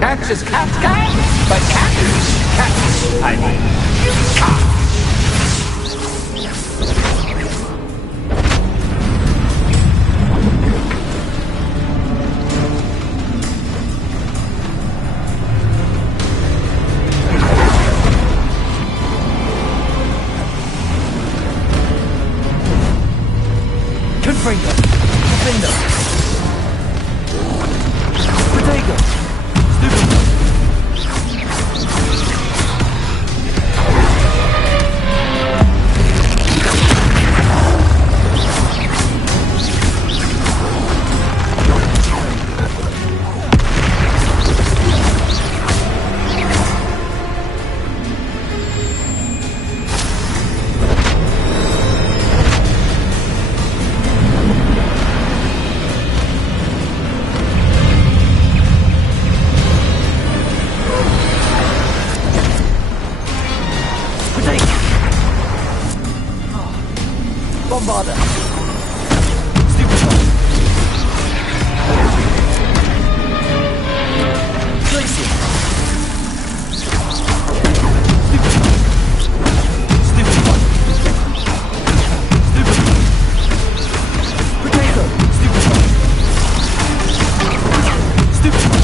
Cats is cat, but cat is cat. I mean, Confringo, Confringo, Potato, Stupid. Bombarder. Stupid one. Glacier. Stupid one. Stupid one. Stupid one. Potato. Stupid one. Stupid one.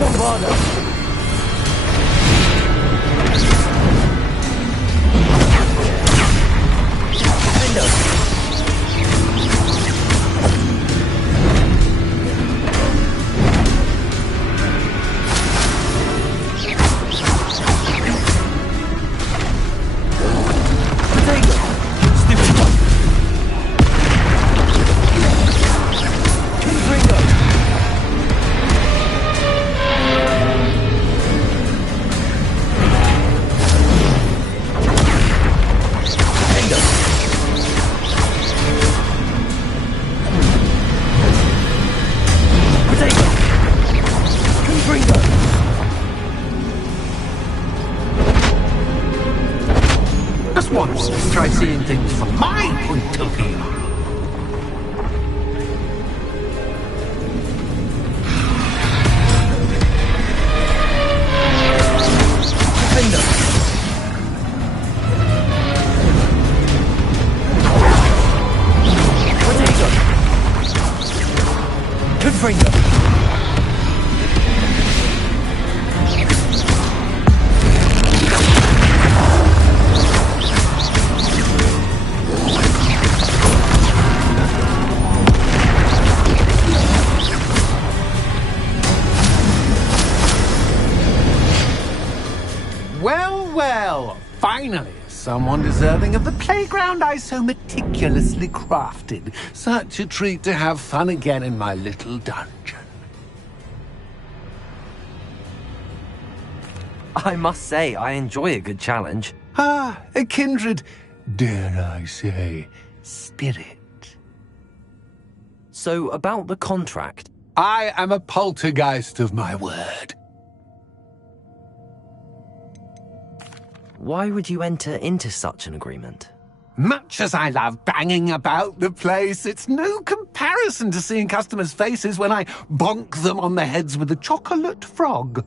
Bombarder. Window. Potato. Stupid one. Confringo. Just once, try seeing things from my point of view. Defender. Potato. Confringo. Well, finally, someone deserving of the playground I so meticulously crafted. Such a treat to have fun again in my little dungeon. I must say, I enjoy a good challenge. A kindred, dare I say, spirit. So, about the contract. I am a poltergeist of my word. Why would you enter into such an agreement? Much as I love banging about the place, it's no comparison to seeing customers' faces when I bonk them on the heads with a chocolate frog.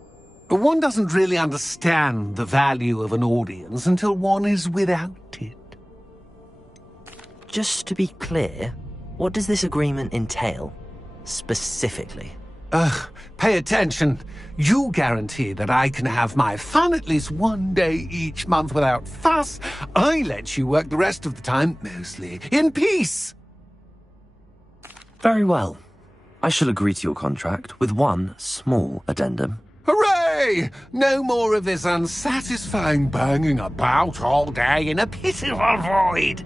One doesn't really understand the value of an audience until one is without it. Just to be clear, what does this agreement entail, specifically? Pay attention. You guarantee that I can have my fun at least one day each month without fuss. I let you work the rest of the time, mostly in peace. Very well. I shall agree to your contract with one small addendum. Hooray! No more of this unsatisfying banging about all day in a pitiful void.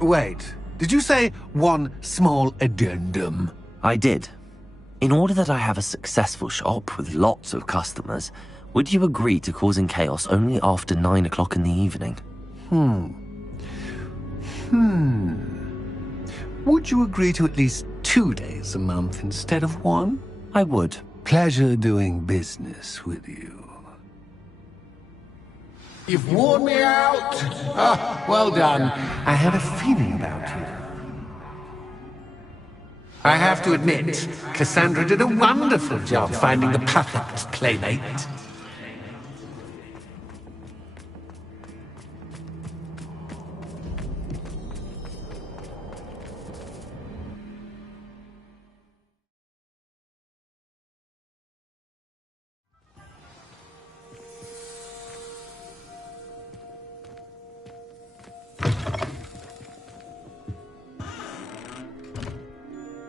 Wait, did you say one small addendum? I did. In order that I have a successful shop with lots of customers, would you agree to causing chaos only after 9 o'clock in the evening? Would you agree to at least 2 days a month instead of one? I would. Pleasure doing business with you. You've worn me out. Well done. I had a feeling about you. I have to admit, Cassandra did a wonderful job finding the perfect playmate.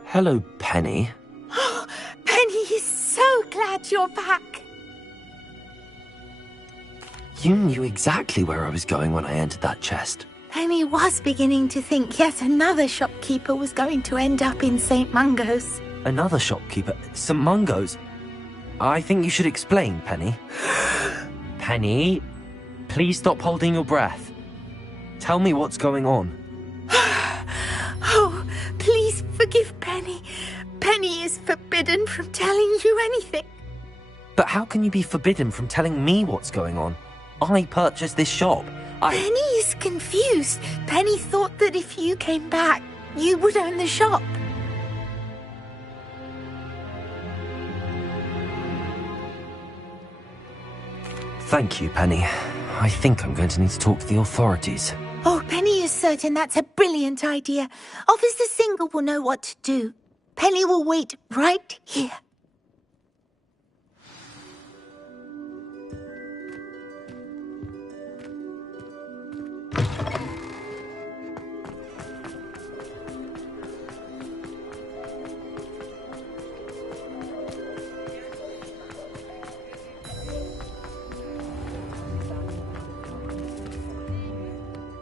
Hello, Penny. Penny is so glad you're back. You knew exactly where I was going when I entered that chest. Penny was beginning to think yet another shopkeeper was going to end up in St. Mungo's. Another shopkeeper? St. Mungo's? I think you should explain, Penny. Penny, please stop holding your breath. Tell me what's going on. Oh, please forgive Penny. Penny is forbidden from telling you anything. But how can you be forbidden from telling me what's going on? I purchased this shop. Penny is confused. Penny thought that if you came back, you would own the shop. Thank you, Penny. I think I'm going to need to talk to the authorities. Oh, Penny is certain that's a brilliant idea. Officer Single will know what to do. Penny will wait right here.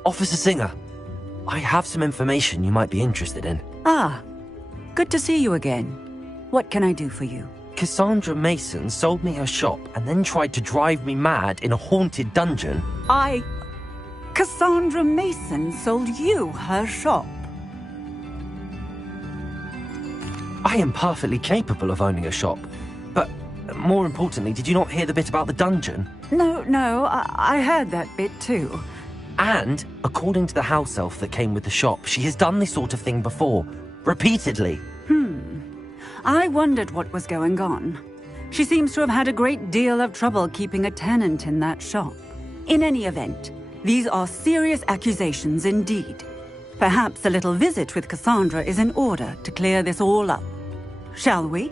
Officer Singer, I have some information you might be interested in. Ah, good to see you again. What can I do for you? Cassandra Mason sold me her shop and then tried to drive me mad in a haunted dungeon. Cassandra Mason sold you her shop? I am perfectly capable of owning a shop. But more importantly, did you not hear the bit about the dungeon? No, I heard that bit too. And, according to the house elf that came with the shop, she has done this sort of thing before. Repeatedly. I wondered what was going on. She seems to have had a great deal of trouble keeping a tenant in that shop. In any event, these are serious accusations indeed. Perhaps a little visit with Cassandra is in order to clear this all up. Shall we?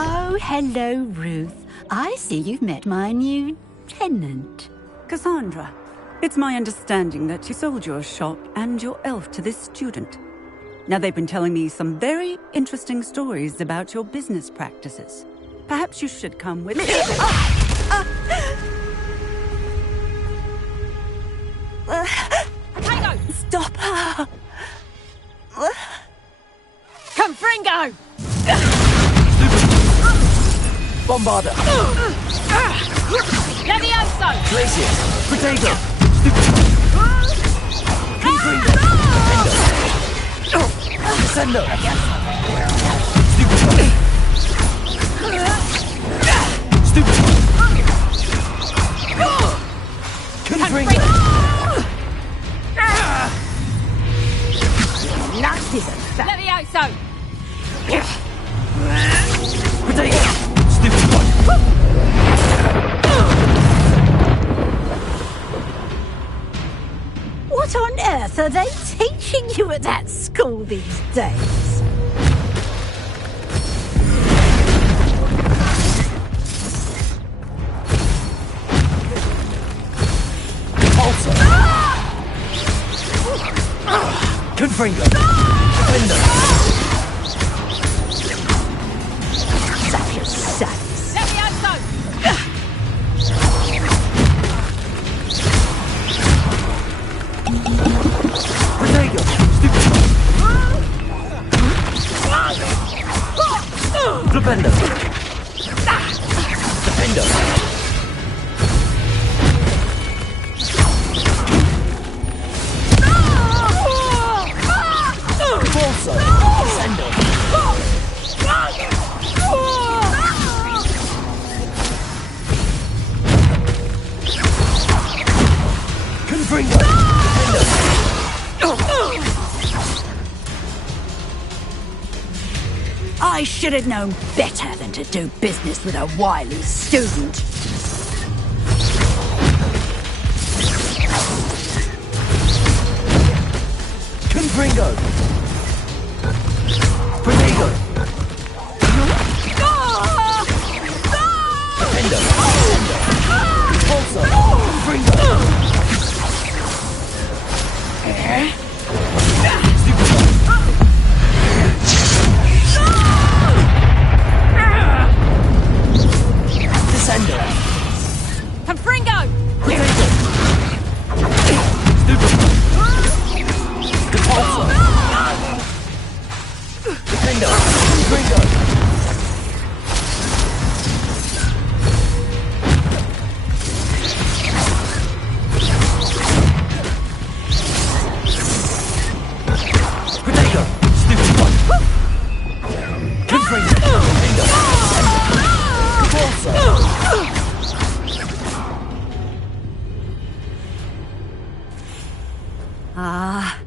Oh, hello, Ruth. I see you've met my new tenant. Cassandra, it's my understanding that you sold your shop and your elf to this student. Now, they've been telling me some very interesting stories about your business practices. Perhaps you should come with me. Stop her! Fringo! Bombarder! Levioso! Glacier! Protego! Confringo! Descendo! Stupid! Confringo! Levioso! Protego! Stupid one! What on earth are they teaching you at that school these days? Also! Confringo! Window! Such a sass. Levioso! Protego! Stupid Flipendo! Defendo! Bolso! Sendo! Confringo! I should have known better than to do business with a wily student. Confringo! Protego! Defendo! Bolso! Confringo! Descendo! Confringo! Protego! Depulso! Defendo! Confringo! Protego! Stupid one! Confringo! Defendo! Depulso! Ah,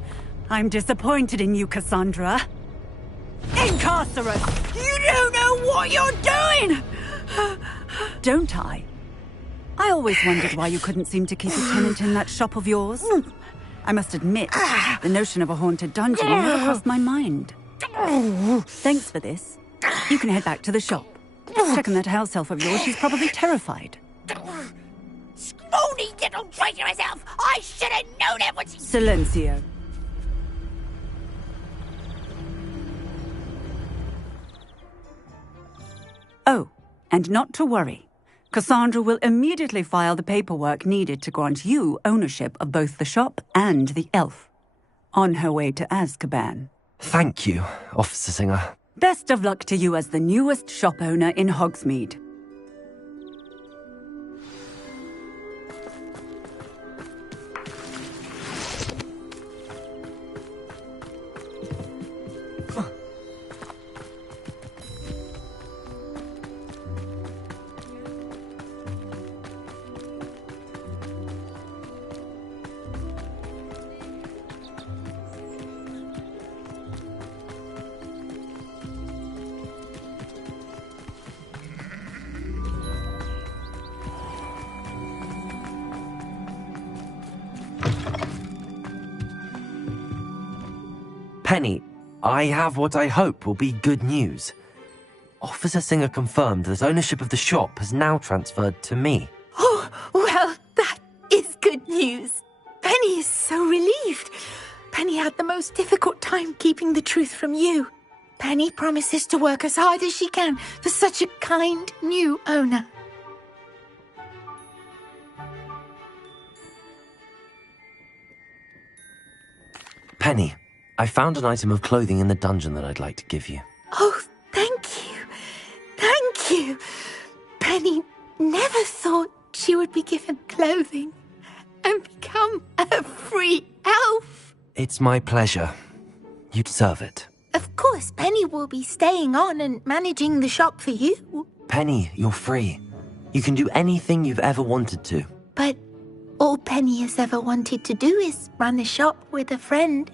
I'm disappointed in you, Cassandra. Incarcerate! You don't know what you're doing! Don't I? I always wondered why you couldn't seem to keep a tenant in that shop of yours. I must admit, the notion of a haunted dungeon never crossed my mind. Thanks for this. You can head back to the shop. Check on that house elf of yours. She's probably terrified. Scrawny little traitor herself! I should have known it was... Silencio. Oh, and not to worry. Cassandra will immediately file the paperwork needed to grant you ownership of both the shop and the elf. On her way to Azkaban. Thank you, Officer Singer. Best of luck to you as the newest shop owner in Hogsmeade. Penny, I have what I hope will be good news. Officer Singer confirmed that ownership of the shop has now transferred to me. Oh, well, that is good news. Penny is so relieved. Penny had the most difficult time keeping the truth from you. Penny promises to work as hard as she can for such a kind new owner. Penny, I found an item of clothing in the dungeon that I'd like to give you. Oh, thank you. Thank you. Penny never thought she would be given clothing and become a free elf. It's my pleasure. You deserve it. Of course, Penny will be staying on and managing the shop for you. Penny, you're free. You can do anything you've ever wanted to. But all Penny has ever wanted to do is run a shop with a friend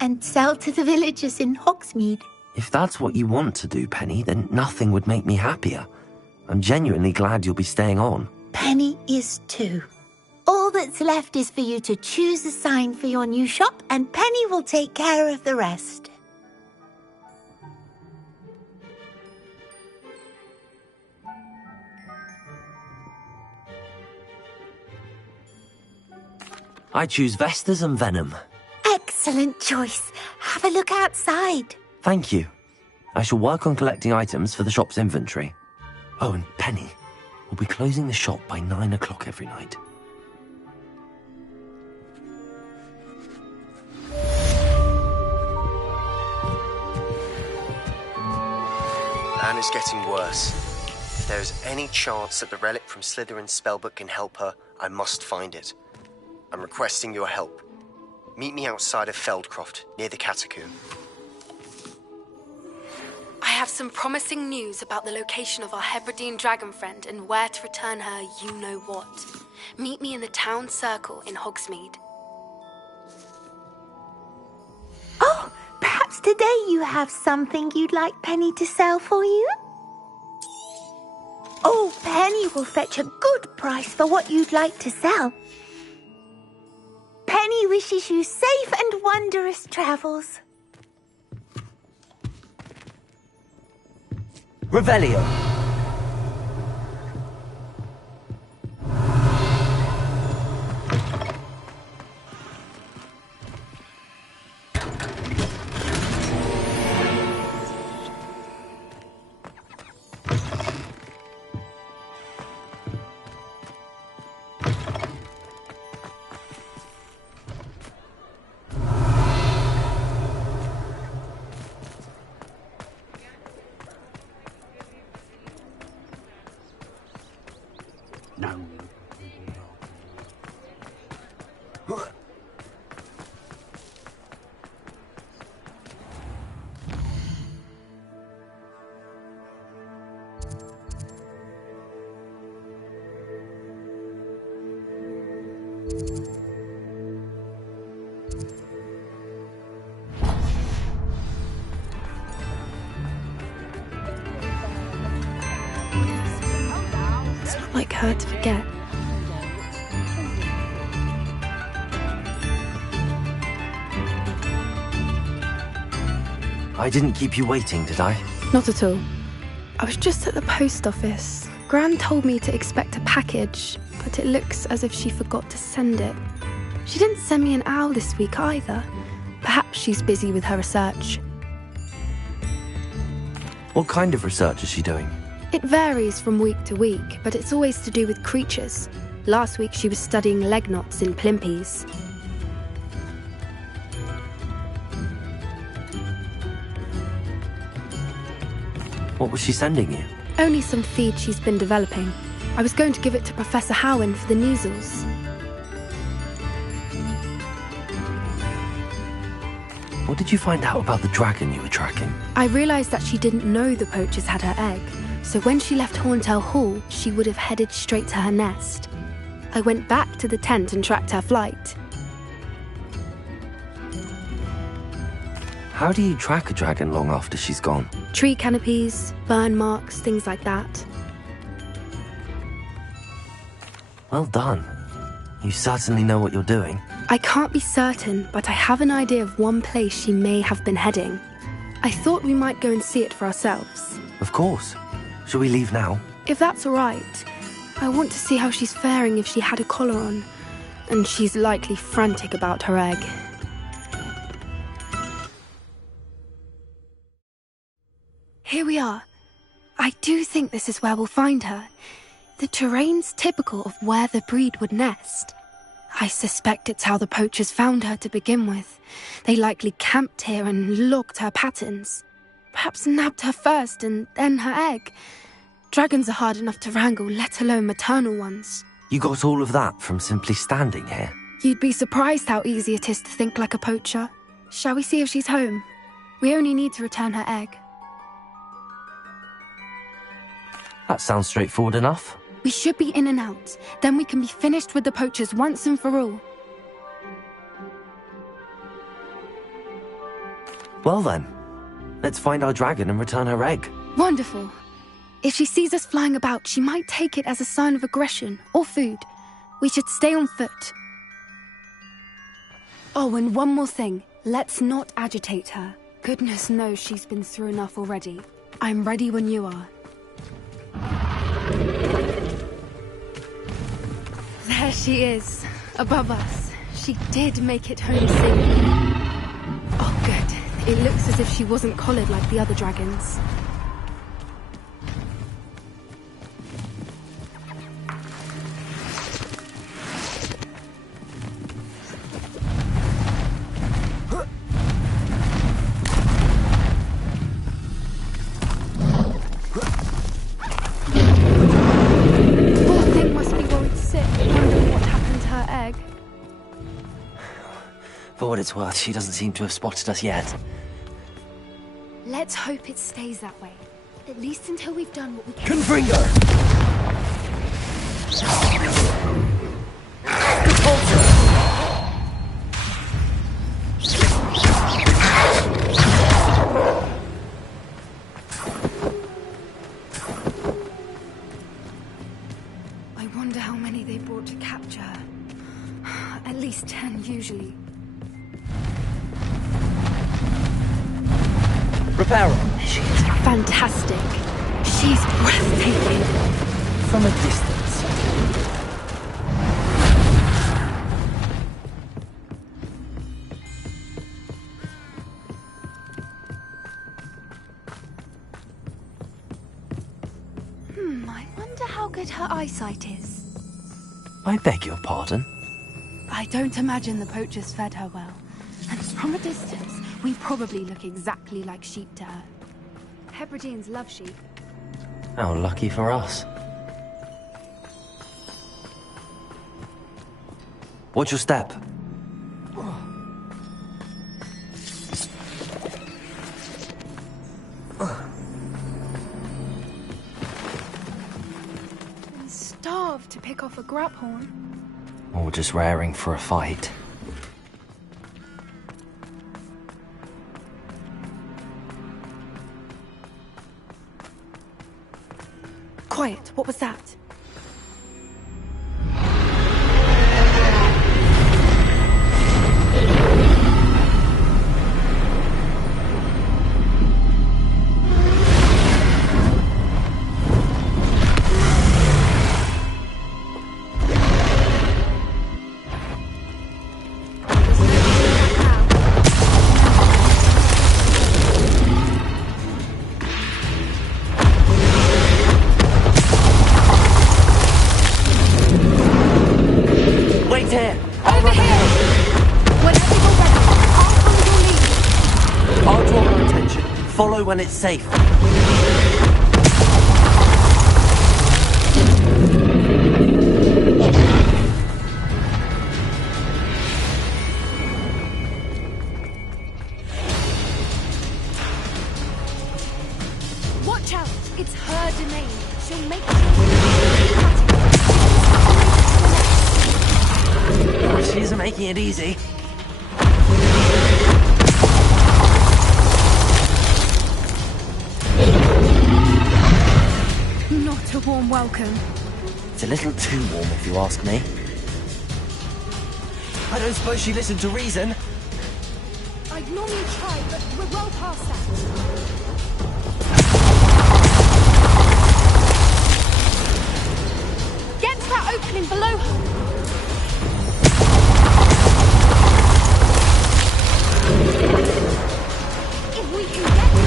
and sell to the villagers in Hogsmeade. If that's what you want to do, Penny, then nothing would make me happier. I'm genuinely glad you'll be staying on. Penny is too. All that's left is for you to choose a sign for your new shop, and Penny will take care of the rest. I choose Vestas and Venom. Excellent choice. Have a look outside. Thank you. I shall work on collecting items for the shop's inventory. Oh, and Penny, we'll be closing the shop by 9 o'clock every night. Anne is getting worse. If there is any chance that the relic from Slytherin's spellbook can help her, I must find it. I'm requesting your help. Meet me outside of Feldcroft, near the Catacomb. I have some promising news about the location of our Hebridean dragon friend and where to return her you-know-what. Meet me in the town circle in Hogsmeade. Oh, perhaps today you have something you'd like Penny to sell for you? Oh, Penny will fetch a good price for what you'd like to sell. Penny wishes you safe and wondrous travels. Revelio. It's not like her to forget. I didn't keep you waiting, did I? Not at all. I was just at the post office. Gran told me to expect a package, but it looks as if she forgot to send it. She didn't send me an owl this week either. Perhaps she's busy with her research. What kind of research is she doing? It varies from week to week, but it's always to do with creatures. Last week she was studying leg knots in plimpies. What was she sending you? Only some feed she's been developing. I was going to give it to Professor Howen for the measles. What did you find out about the dragon you were tracking? I realised that she didn't know the poachers had her egg, so when she left Horntail Hall, she would have headed straight to her nest. I went back to the tent and tracked her flight. How do you track a dragon long after she's gone? Tree canopies, burn marks, things like that. Well done. You certainly know what you're doing. I can't be certain, but I have an idea of one place she may have been heading. I thought we might go and see it for ourselves. Of course. Shall we leave now? If that's all right. I want to see how she's faring if she had a collar on. And she's likely frantic about her egg. Here we are. I do think this is where we'll find her. The terrain's typical of where the breed would nest. I suspect it's how the poachers found her to begin with. They likely camped here and logged her patterns. Perhaps nabbed her first and then her egg. Dragons are hard enough to wrangle, let alone maternal ones. You got all of that from simply standing here? You'd be surprised how easy it is to think like a poacher. Shall we see if she's home? We only need to return her egg. That sounds straightforward enough. We should be in and out. Then we can be finished with the poachers once and for all. Well then, let's find our dragon and return her egg. Wonderful. If she sees us flying about, she might take it as a sign of aggression or food. We should stay on foot. Oh, and one more thing. Let's not agitate her. Goodness knows she's been through enough already. I'm ready when you are. There she is, above us. She did make it home safely. Oh, good. It looks as if she wasn't collared like the other dragons. For what it's worth, she doesn't seem to have spotted us yet. Let's hope it stays that way. At least until we've done what we can. Confringo! I wonder how many they brought to capture her. At least 10 usually. Repair her. She's fantastic. She's breathtaking. From a distance. I wonder how good her eyesight is. I beg your pardon? I don't imagine the poachers fed her well. And from a distance, we probably look exactly like sheep to her. Hebrideans love sheep. How lucky for us. Watch your step. And starved to pick off a grabhorn. Or just raring for a fight. Quiet, what was that? Follow when it's safe. Watch out! It's her domain. She'll make sure She isn't making it easy. Not a warm welcome. It's a little too warm, if you ask me. I don't suppose she listened to reason. I'd normally try, but we're well past that. Get to that opening below her. If we can get to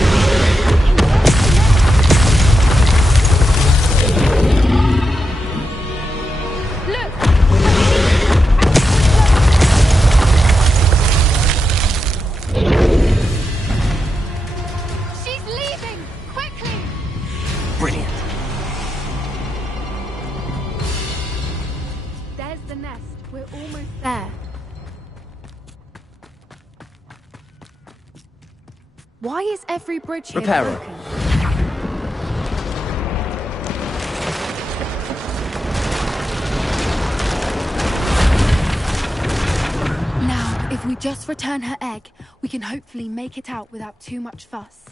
She's leaving! We're almost there. Why is every bridge here Reparo. broken? Now, if we just return her egg, we can hopefully make it out without too much fuss.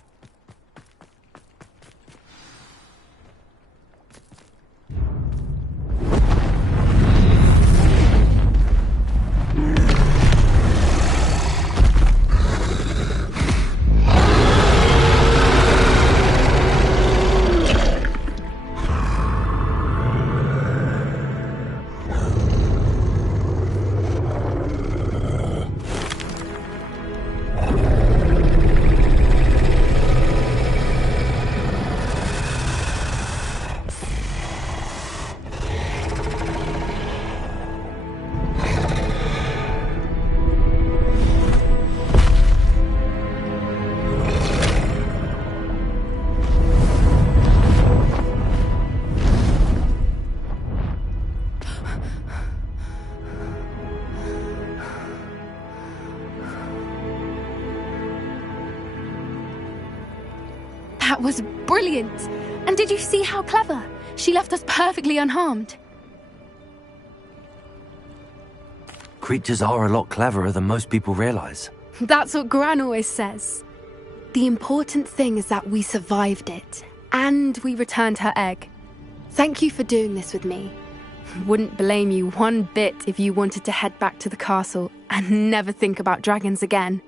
That was brilliant! And did you see how clever? She left us perfectly unharmed. Creatures are a lot cleverer than most people realize. That's what Gran always says. The important thing is that we survived it, and we returned her egg. Thank you for doing this with me. Wouldn't blame you one bit if you wanted to head back to the castle and never think about dragons again.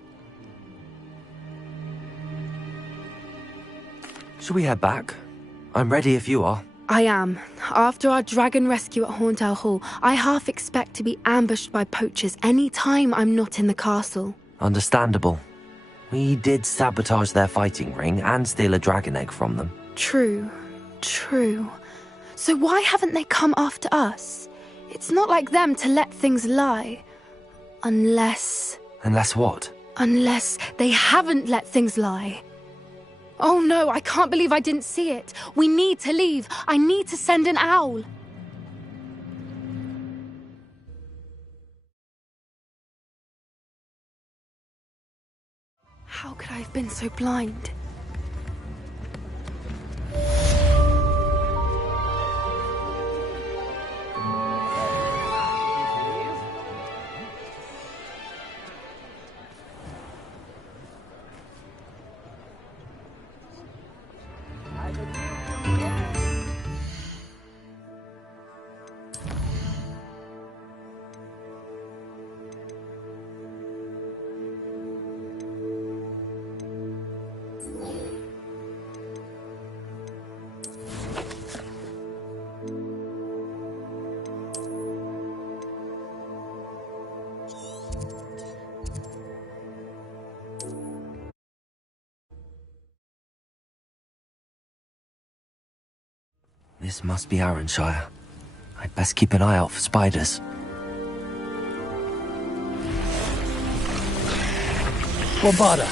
Shall we head back? I'm ready if you are. I am. After our dragon rescue at Hauntel Hall, I half expect to be ambushed by poachers any time I'm not in the castle. Understandable. We did sabotage their fighting ring and steal a dragon egg from them. True. So why haven't they come after us? It's not like them to let things lie. Unless... Unless what? Unless they haven't let things lie. Oh no, I can't believe I didn't see it. We need to leave. I need to send an owl. How could I have been so blind? This must be Arranshire. I'd best keep an eye out for spiders. Bombarda!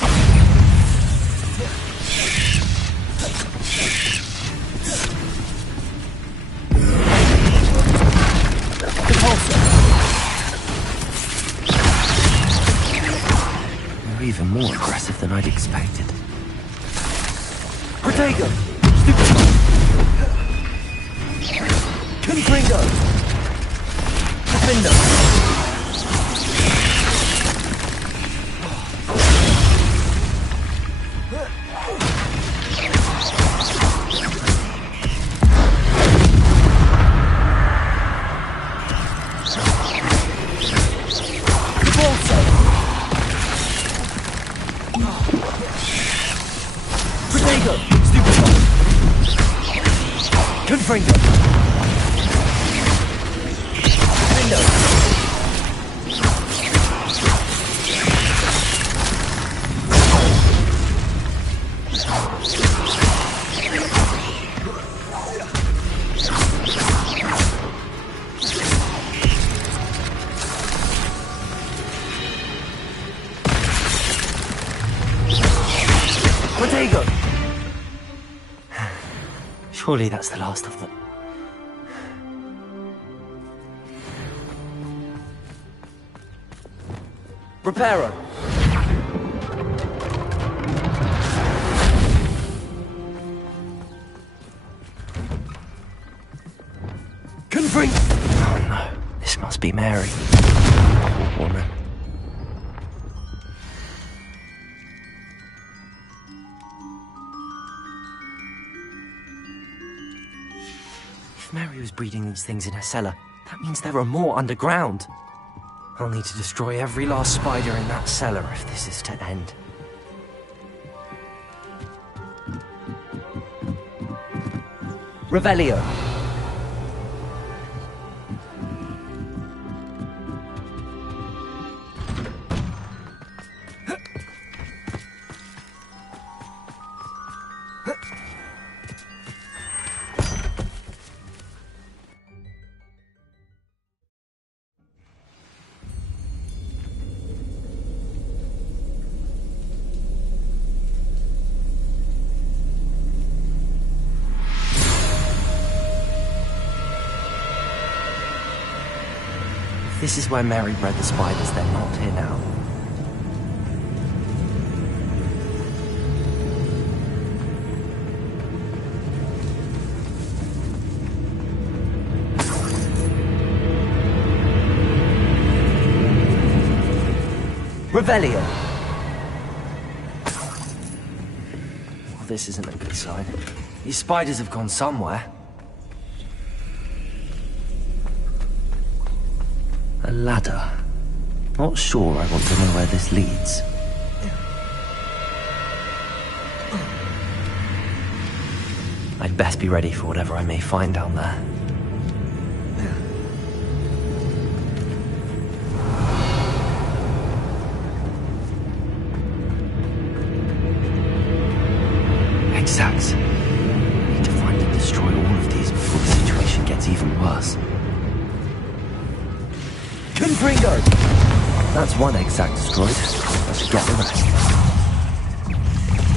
They're even more aggressive than I'd expected. Protego! Confringo! Defender! Protego! Confringo! Protego! Surely that's the last of them. Reparo! Confring! Oh no, this must be Mary. Poor woman. If Mary was breeding these things in her cellar, that means there are more underground. I'll need to destroy every last spider in that cellar if this is to end. Revelio. This is where Mary bred the spiders, they're not here now. Revelio! Well, this isn't a good sign. These spiders have gone somewhere. A ladder. Not sure I want to know where this leads. I'd best be ready for whatever I may find down there. Exacts. I need to find and destroy all of these before the situation gets even worse. Confringo! That's one exact destroyed. I should get the rest.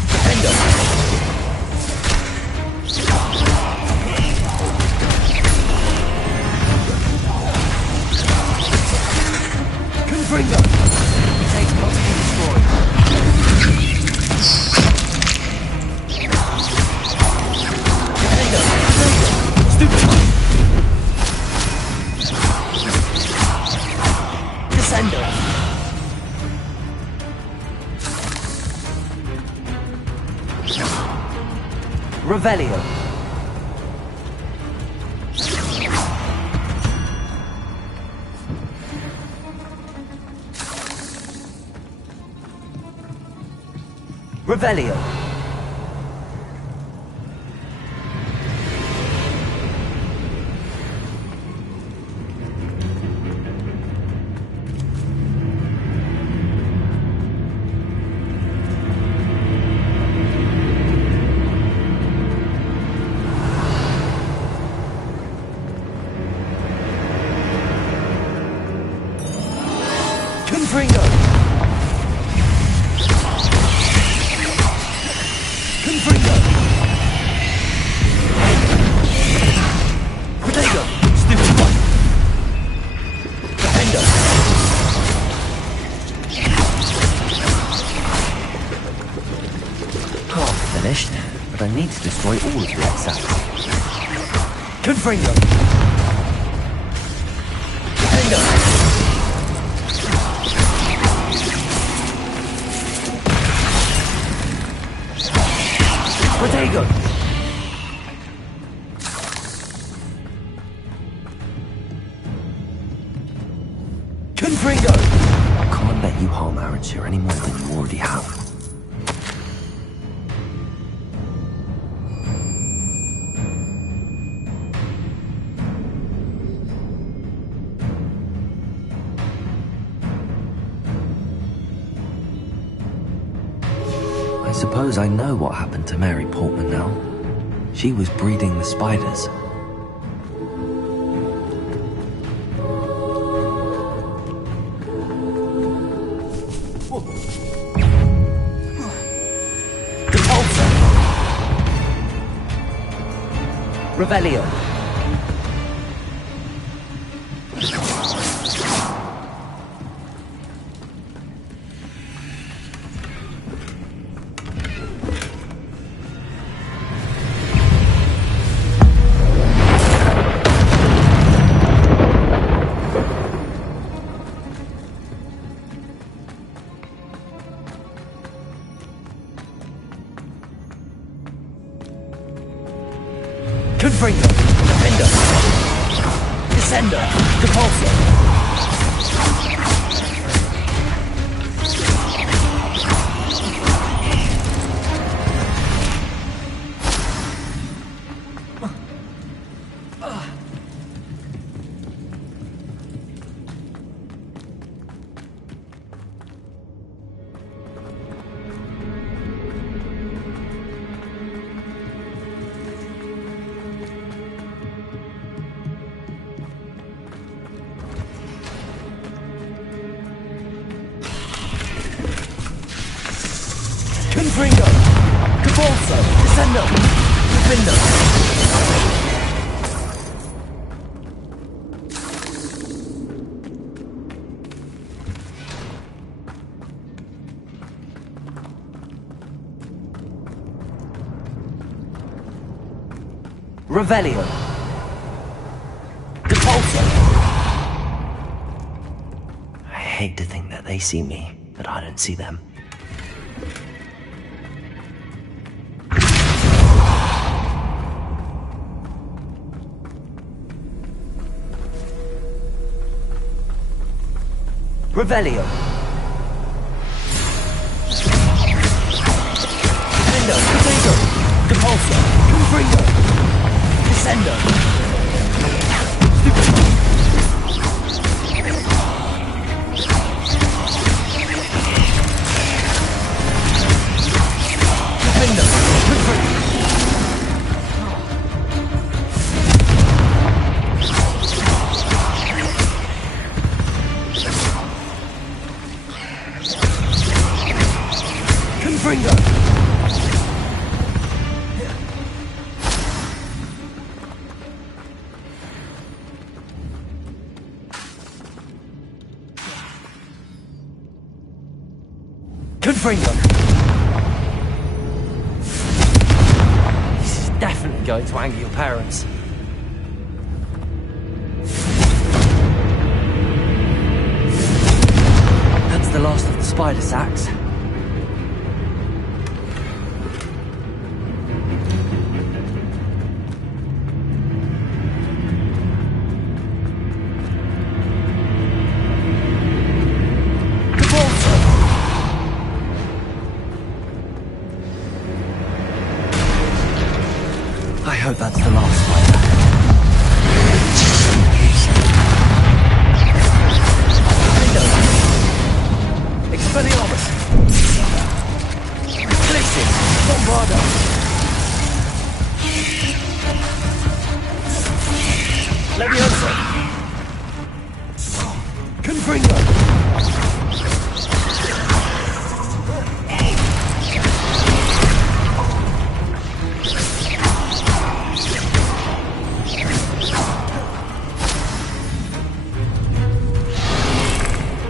Defendo! Confringo! Takes not to be destroyed. Defendo! Stupid! Descendo. Revelio. Revelio. Confringo! Confringo! Protego! Stupid one! Defendo! Half finished, but I need to destroy all of the exacts. Confringo! Defendo! Protego! Confringo! I can't let you harm Arrantia any more than you already have. I suppose I know what happened to Mary Portman now. She was breeding the spiders. Revelio. Descender! Repulsor! Confringo! Cabalso! Descendo! Defendo! Revelio! Depulso! I hate to think that they see me, but I don't see them. Revelio. Defendo, Defendo, Depulso, Confringo, Descendo. Defendo, Confringo. Confringo! Confringo! This is definitely going to anger your parents. That's the last of the spider sacks. I hope that's the last spider. Expelliarmus! Glacius! Bombardo! Leviosa! Confringo!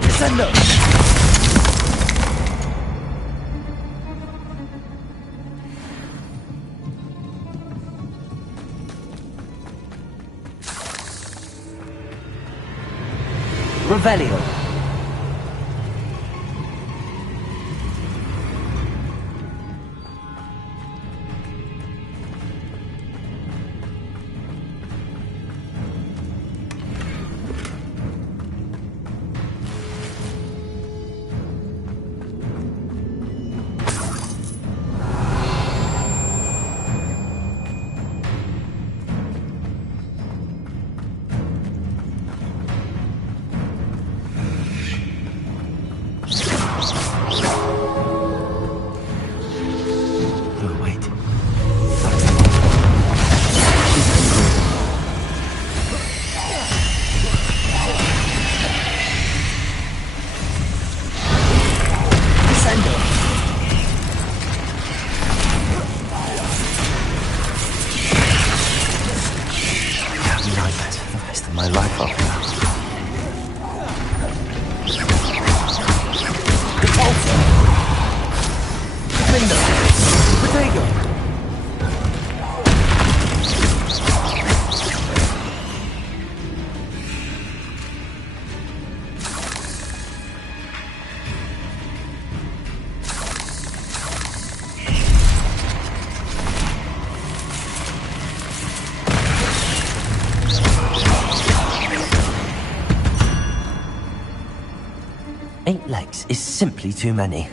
Descendo! Revelio. My life after that. Repulsor! Defender! Protego! 8 legs is simply too many.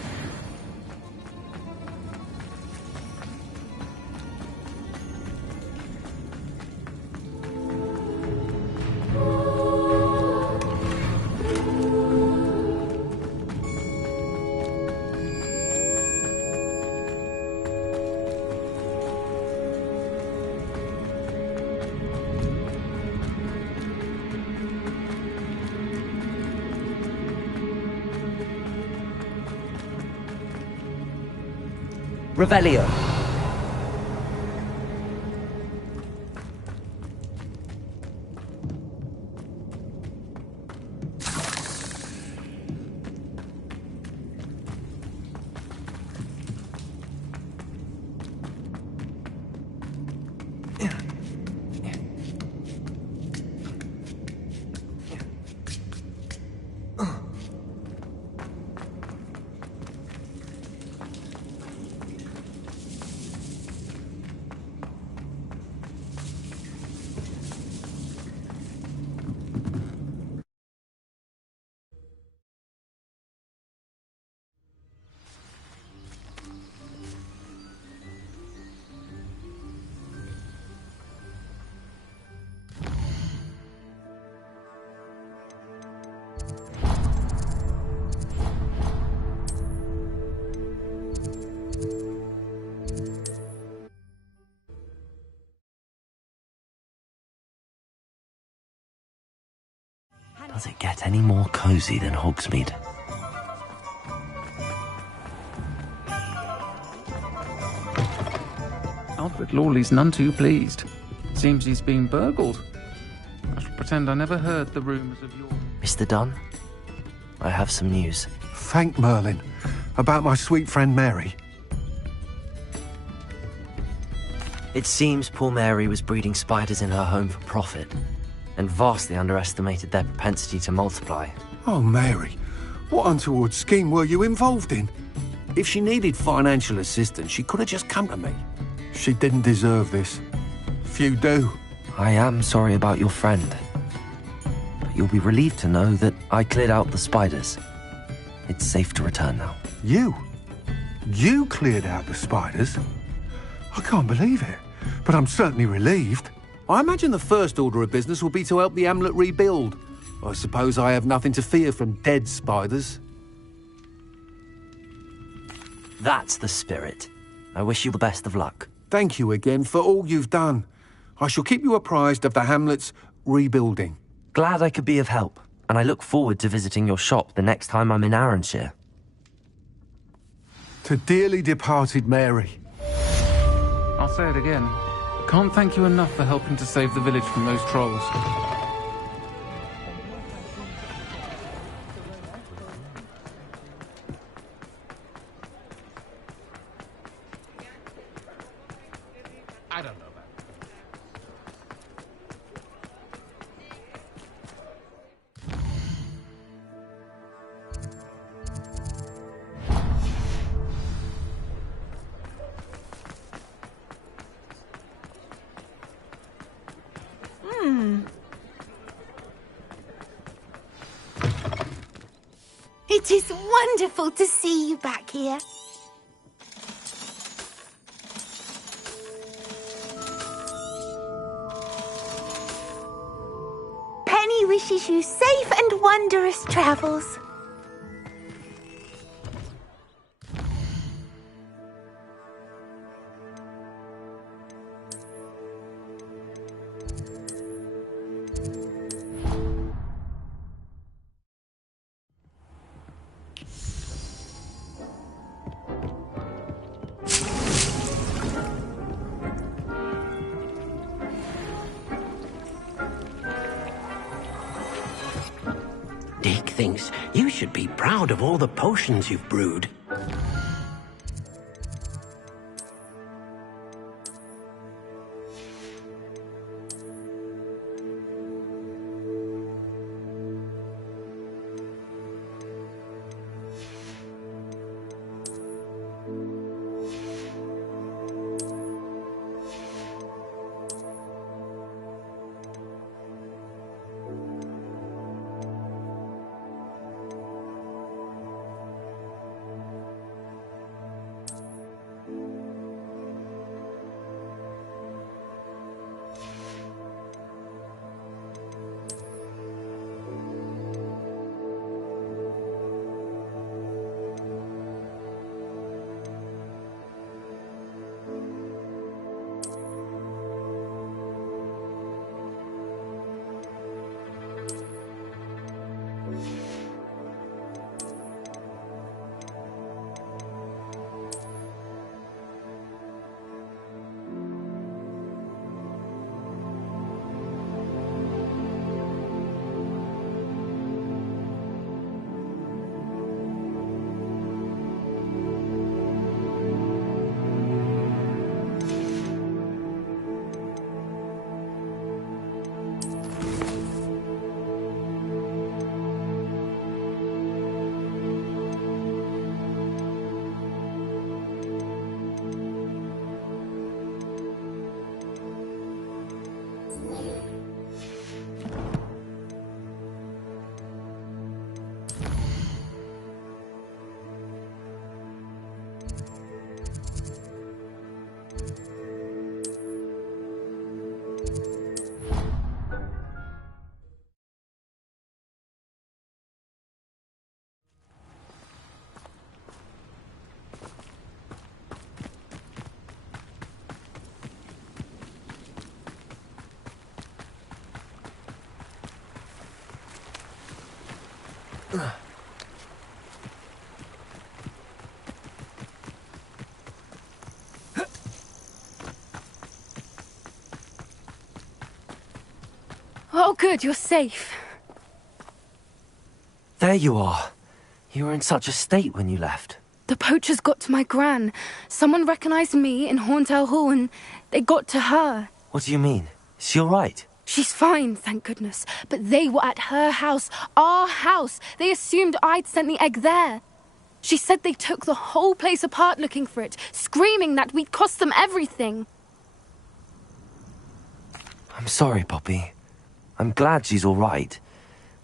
Revelio. Does it get any more cozy than Hogsmeade? Albert Lawley's none too pleased. Seems he's been burgled. I shall pretend I never heard the rumours of your... Mr. Dunn, I have some news. Thank Merlin. About my sweet friend Mary. It seems poor Mary was breeding spiders in her home for profit, and vastly underestimated their propensity to multiply. Oh, Mary, what untoward scheme were you involved in? If she needed financial assistance, she could have just come to me. She didn't deserve this. Few do. I am sorry about your friend, but you'll be relieved to know that I cleared out the spiders. It's safe to return now. You? You cleared out the spiders? I can't believe it, but I'm certainly relieved. I imagine the first order of business will be to help the amulet rebuild. I suppose I have nothing to fear from dead spiders. That's the spirit. I wish you the best of luck. Thank you again for all you've done. I shall keep you apprised of the hamlet's rebuilding. Glad I could be of help, and I look forward to visiting your shop the next time I'm in Arranshire. To dearly departed Mary. I'll say it again. Can't thank you enough for helping to save the village from those trolls. I don't know that. It is wonderful to see you back here. Penny wishes you safe and wondrous travels. Dick thinks you should be proud of all the potions you've brewed. Oh, good, you're safe. There you are. You were in such a state when you left. The poachers got to my gran. Someone recognized me in Horndale Hall and they got to her. What do you mean? Is she all right? She's fine, thank goodness. But they were at her house, our house. They assumed I'd sent the egg there. She said they took the whole place apart looking for it, screaming that we'd cost them everything. I'm sorry, Poppy. I'm glad she's all right.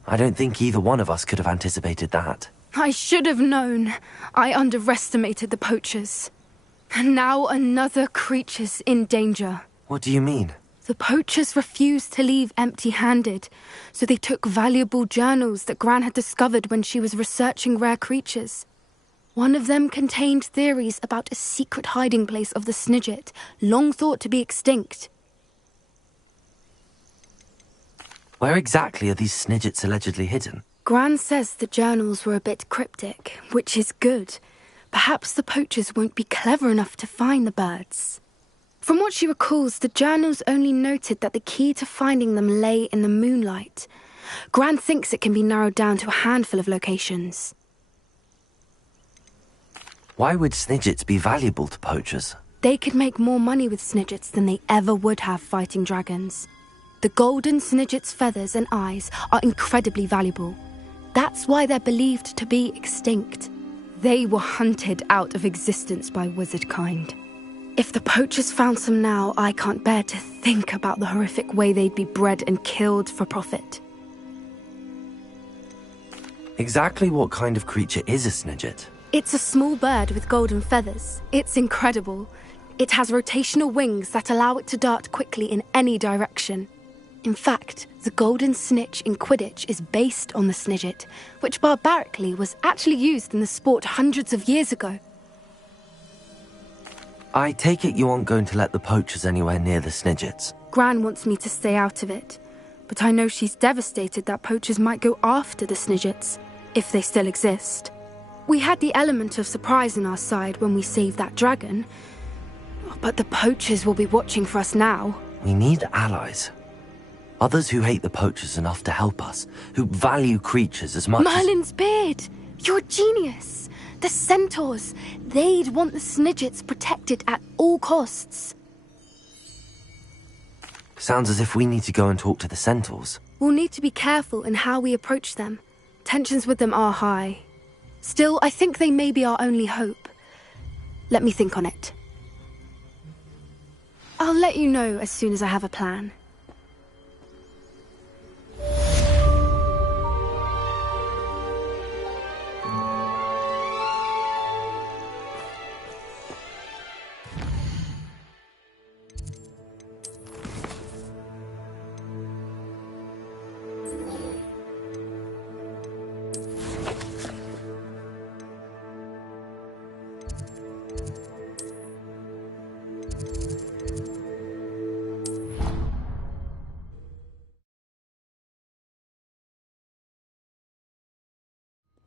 I don't think either one of us could have anticipated that. I should have known. I underestimated the poachers. And now another creature's in danger. What do you mean? The poachers refused to leave empty-handed, so they took valuable journals that Gran had discovered when she was researching rare creatures. One of them contained theories about a secret hiding place of the Snidget, long thought to be extinct. Where exactly are these Snidgets allegedly hidden? Gran says the journals were a bit cryptic, which is good. Perhaps the poachers won't be clever enough to find the birds. From what she recalls, the journals only noted that the key to finding them lay in the moonlight. Gran thinks it can be narrowed down to a handful of locations. Why would Snidgets be valuable to poachers? They could make more money with Snidgets than they ever would have fighting dragons. The golden Snidget's feathers and eyes are incredibly valuable. That's why they're believed to be extinct. They were hunted out of existence by wizard kind. If the poachers found some now, I can't bear to think about the horrific way they'd be bred and killed for profit. Exactly what kind of creature is a Snidget? It's a small bird with golden feathers. It's incredible. It has rotational wings that allow it to dart quickly in any direction. In fact, the golden snitch in Quidditch is based on the Snidget, which barbarically was actually used in the sport hundreds of years ago. I take it you aren't going to let the poachers anywhere near the Snidgets. Gran wants me to stay out of it, but I know she's devastated that poachers might go after the Snidgets, if they still exist. We had the element of surprise on our side when we saved that dragon, but the poachers will be watching for us now. We need allies. Others who hate the poachers enough to help us, who value creatures as much Merlin's beard! You're a genius! The centaurs! They'd want the Snidgets protected at all costs. Sounds as if we need to go and talk to the centaurs. We'll need to be careful in how we approach them. Tensions with them are high. Still, I think they may be our only hope. Let me think on it. I'll let you know as soon as I have a plan.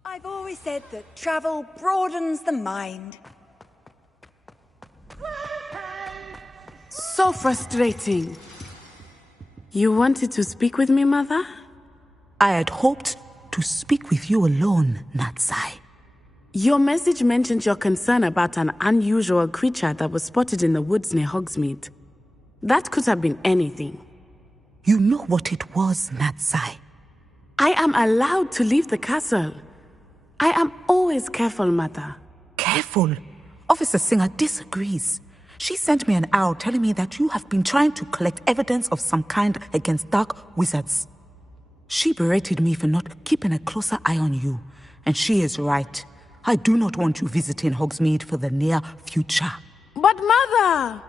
I've always said that travel broadens the mind. So frustrating. You wanted to speak with me, Mother? I had hoped to speak with you alone, Natsai. Your message mentioned your concern about an unusual creature that was spotted in the woods near Hogsmeade. That could have been anything. You know what it was, Natsai. I am allowed to leave the castle. I am always careful, Mother. Careful? Officer Singer disagrees. She sent me an owl telling me that you have been trying to collect evidence of some kind against dark wizards. She berated me for not keeping a closer eye on you, and she is right. I do not want you visiting Hogsmeade for the near future. But Mother!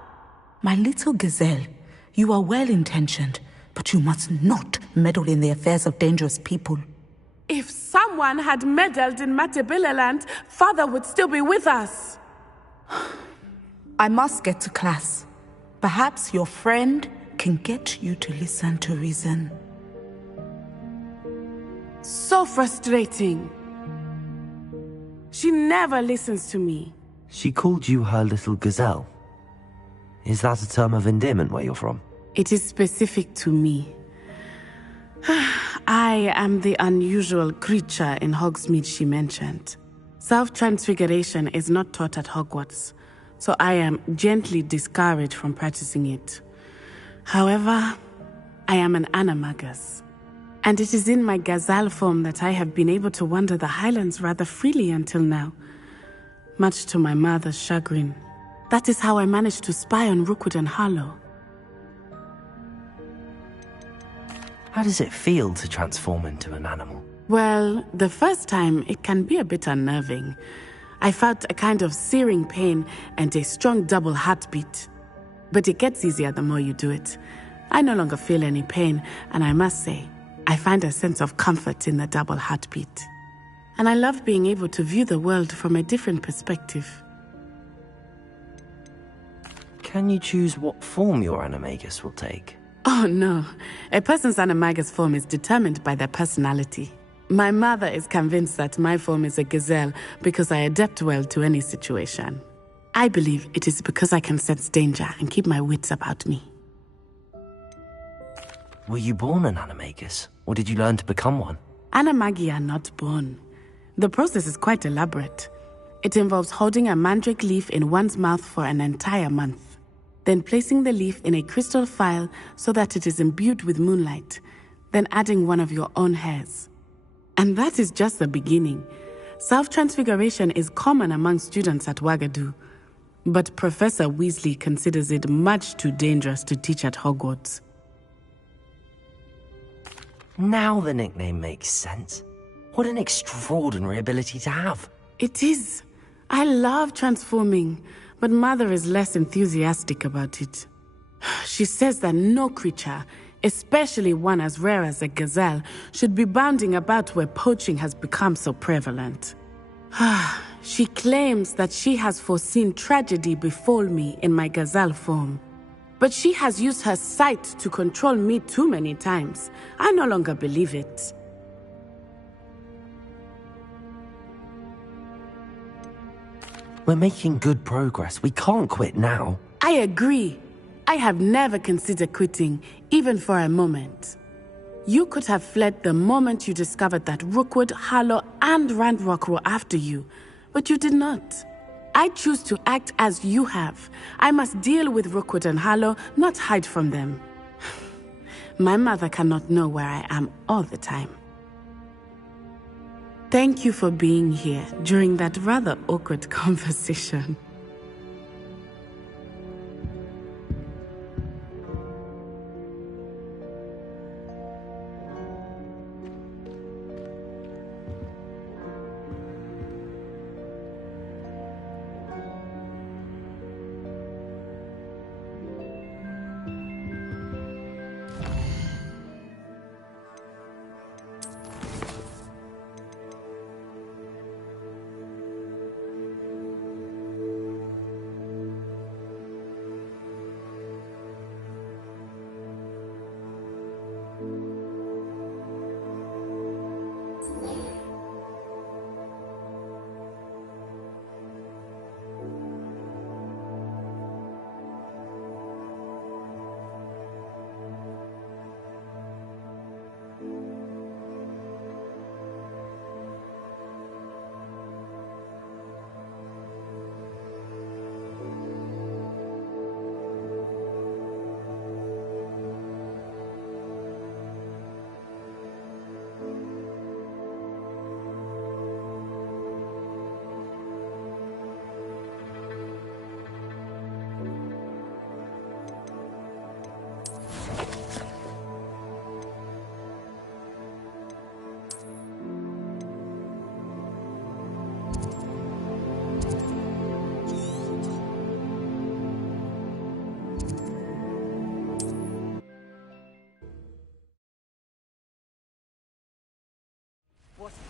My little gazelle, you are well-intentioned, but you must not meddle in the affairs of dangerous people. If someone had meddled in Matabeleland, Father would still be with us. I must get to class. Perhaps your friend can get you to listen to reason. So frustrating. She never listens to me. She called you her little gazelle. Is that a term of endearment where you're from? It is specific to me. I am the unusual creature in Hogsmeade she mentioned. Self-transfiguration is not taught at Hogwarts, so I am gently discouraged from practicing it. However, I am an animagus, and it is in my gazelle form that I have been able to wander the Highlands rather freely until now, much to my mother's chagrin. That is how I managed to spy on Rookwood and Harlow. How does it feel to transform into an animal? Well, the first time it can be a bit unnerving. I felt a kind of searing pain and a strong double heartbeat. But it gets easier the more you do it. I no longer feel any pain, and I must say, I find a sense of comfort in the double heartbeat. And I love being able to view the world from a different perspective. Can you choose what form your animagus will take? Oh no, a person's animagus form is determined by their personality. My mother is convinced that my form is a gazelle because I adapt well to any situation. I believe it is because I can sense danger and keep my wits about me. Were you born an animagus, or did you learn to become one? Animagi are not born. The process is quite elaborate. It involves holding a mandrake leaf in one's mouth for an entire month, then placing the leaf in a crystal phial so that it is imbued with moonlight, then adding one of your own hairs. And that is just the beginning. Self-transfiguration is common among students at Wagadu, but Professor Weasley considers it much too dangerous to teach at Hogwarts. Now the nickname makes sense. What an extraordinary ability to have. It is. I love transforming, but Mother is less enthusiastic about it. She says that no creature, especially one as rare as a gazelle, should be bounding about where poaching has become so prevalent. She claims that she has foreseen tragedy befall me in my gazelle form. But she has used her sight to control me too many times. I no longer believe it. We're making good progress. We can't quit now. I agree. I have never considered quitting, even for a moment. You could have fled the moment you discovered that Rookwood, Harlow, and Ranrock were after you, but you did not. I choose to act as you have. I must deal with Rookwood and Harlow, not hide from them. My mother cannot know where I am all the time. Thank you for being here during that rather awkward conversation.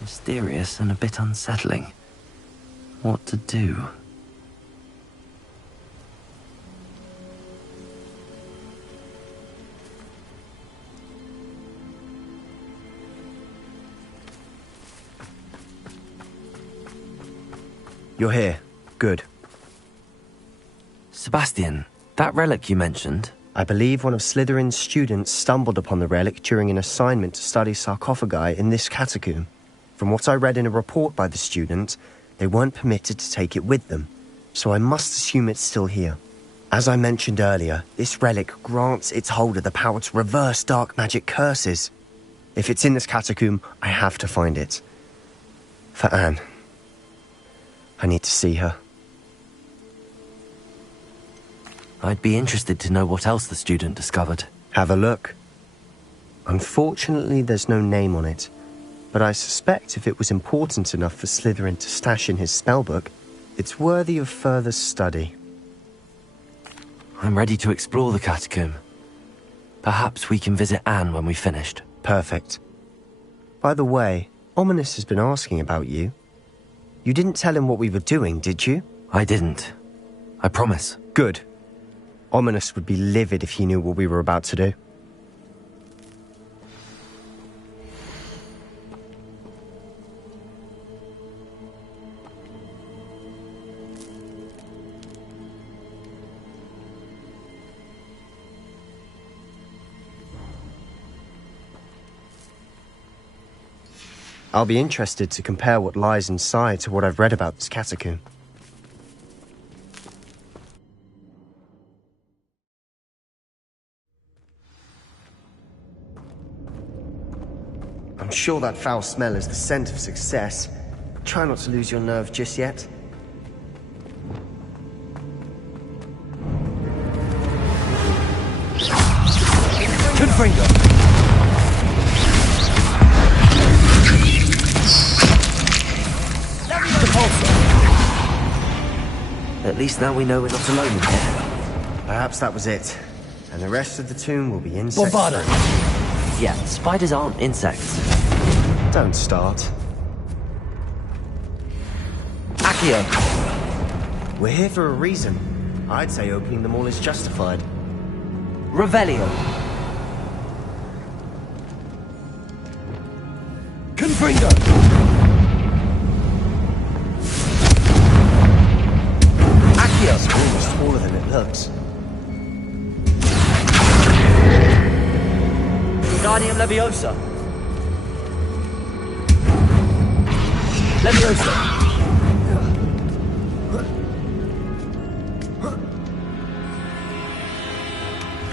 Mysterious and a bit unsettling. What to do? You're here. Good. Sebastian, that relic you mentioned... I believe one of Slytherin's students stumbled upon the relic during an assignment to study sarcophagi in this catacomb. From what I read in a report by the student, they weren't permitted to take it with them, so I must assume it's still here. As I mentioned earlier, this relic grants its holder the power to reverse dark magic curses. If it's in this catacomb, I have to find it. For Anne. I need to see her. I'd be interested to know what else the student discovered. Have a look. Unfortunately, there's no name on it, but I suspect if it was important enough for Slytherin to stash in his spellbook, it's worthy of further study. I'm ready to explore the catacomb. Perhaps we can visit Anne when we've finished. Perfect. By the way, Ominous has been asking about you. You didn't tell him what we were doing, did you? I didn't. I promise. Good. Ominous would be livid if he knew what we were about to do. I'll be interested to compare what lies inside to what I've read about this catacomb. I'm sure that foul smell is the scent of success. Try not to lose your nerve just yet. Confringo! At least now we know we're not alone in here. Perhaps that was it. And the rest of the tomb will be insects. Bombarda! Yeah, spiders aren't insects. Don't start. Accio! We're here for a reason. I'd say opening them all is justified. Revelio! Confringo! It's almost smaller than it looks. Guardian Leviosa. Leviosa.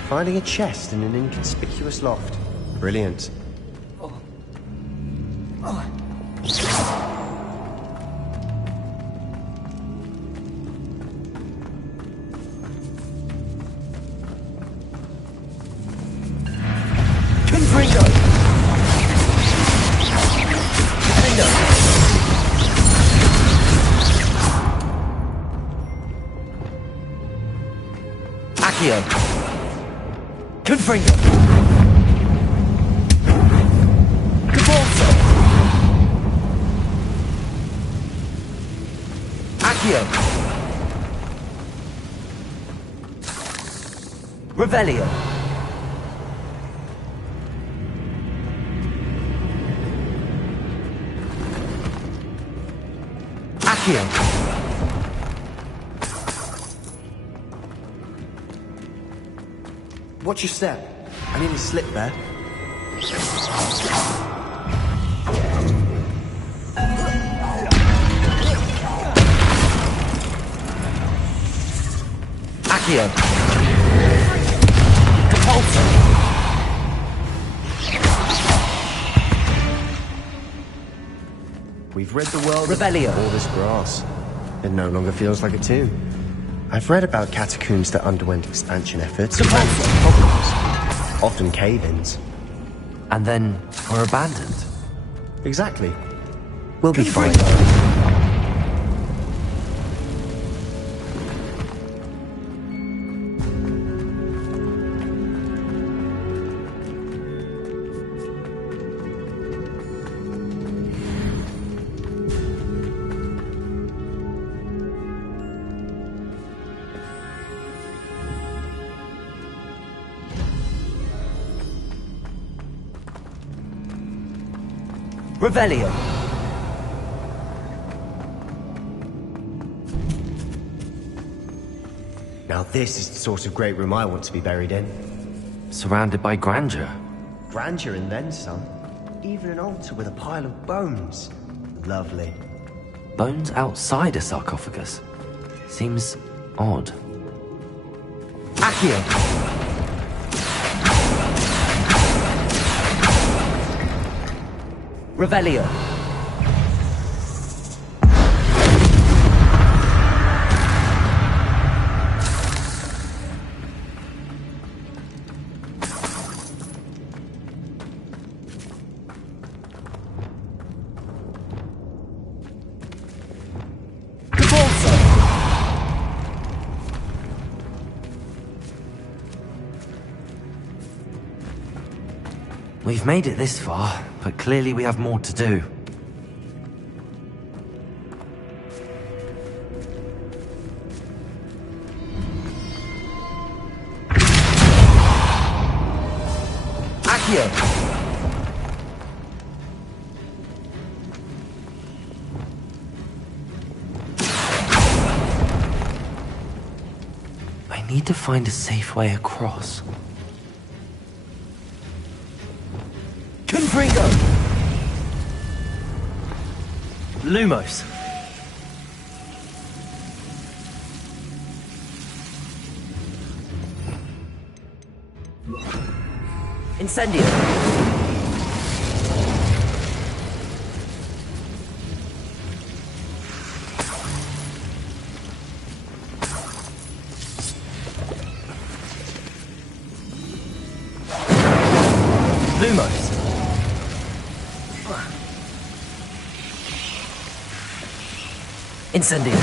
Finding a chest in an inconspicuous loft. Brilliant. Accio. Confringo. Cabalso. Accio. Revelio. Accio. Watch your step. I nearly slipped there. Accio. Cabalso. We've rid the world Revelio. of all this grass. It no longer feels like a tomb. I've read about catacombs that underwent expansion efforts and ran into problems, often cave-ins. And then were abandoned. Exactly. We'll be fine. Revelio. Now this is the sort of great room I want to be buried in. Surrounded by grandeur. Grandeur and then some. Even an altar with a pile of bones. Lovely. Bones outside a sarcophagus. Seems odd. Accio! Revelio. We've made it this far, but clearly we have more to do. Accio! I need to find a safe way across. Confringo! Lumos. Incendio. Lumos. Incendio.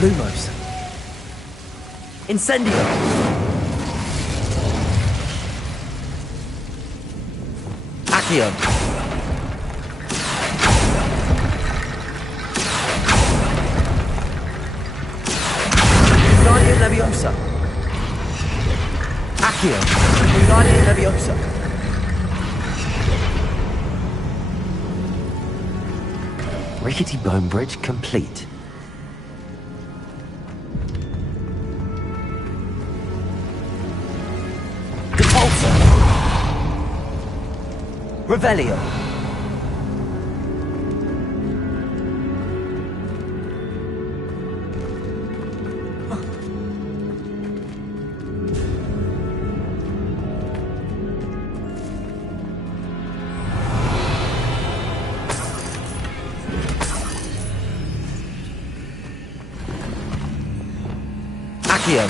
Lumos. Incendio. Accio. Guardian Leviosa. Accio. Guardian Leviosa. Rickety bone bridge complete. Depulsor. Revelio. Accio.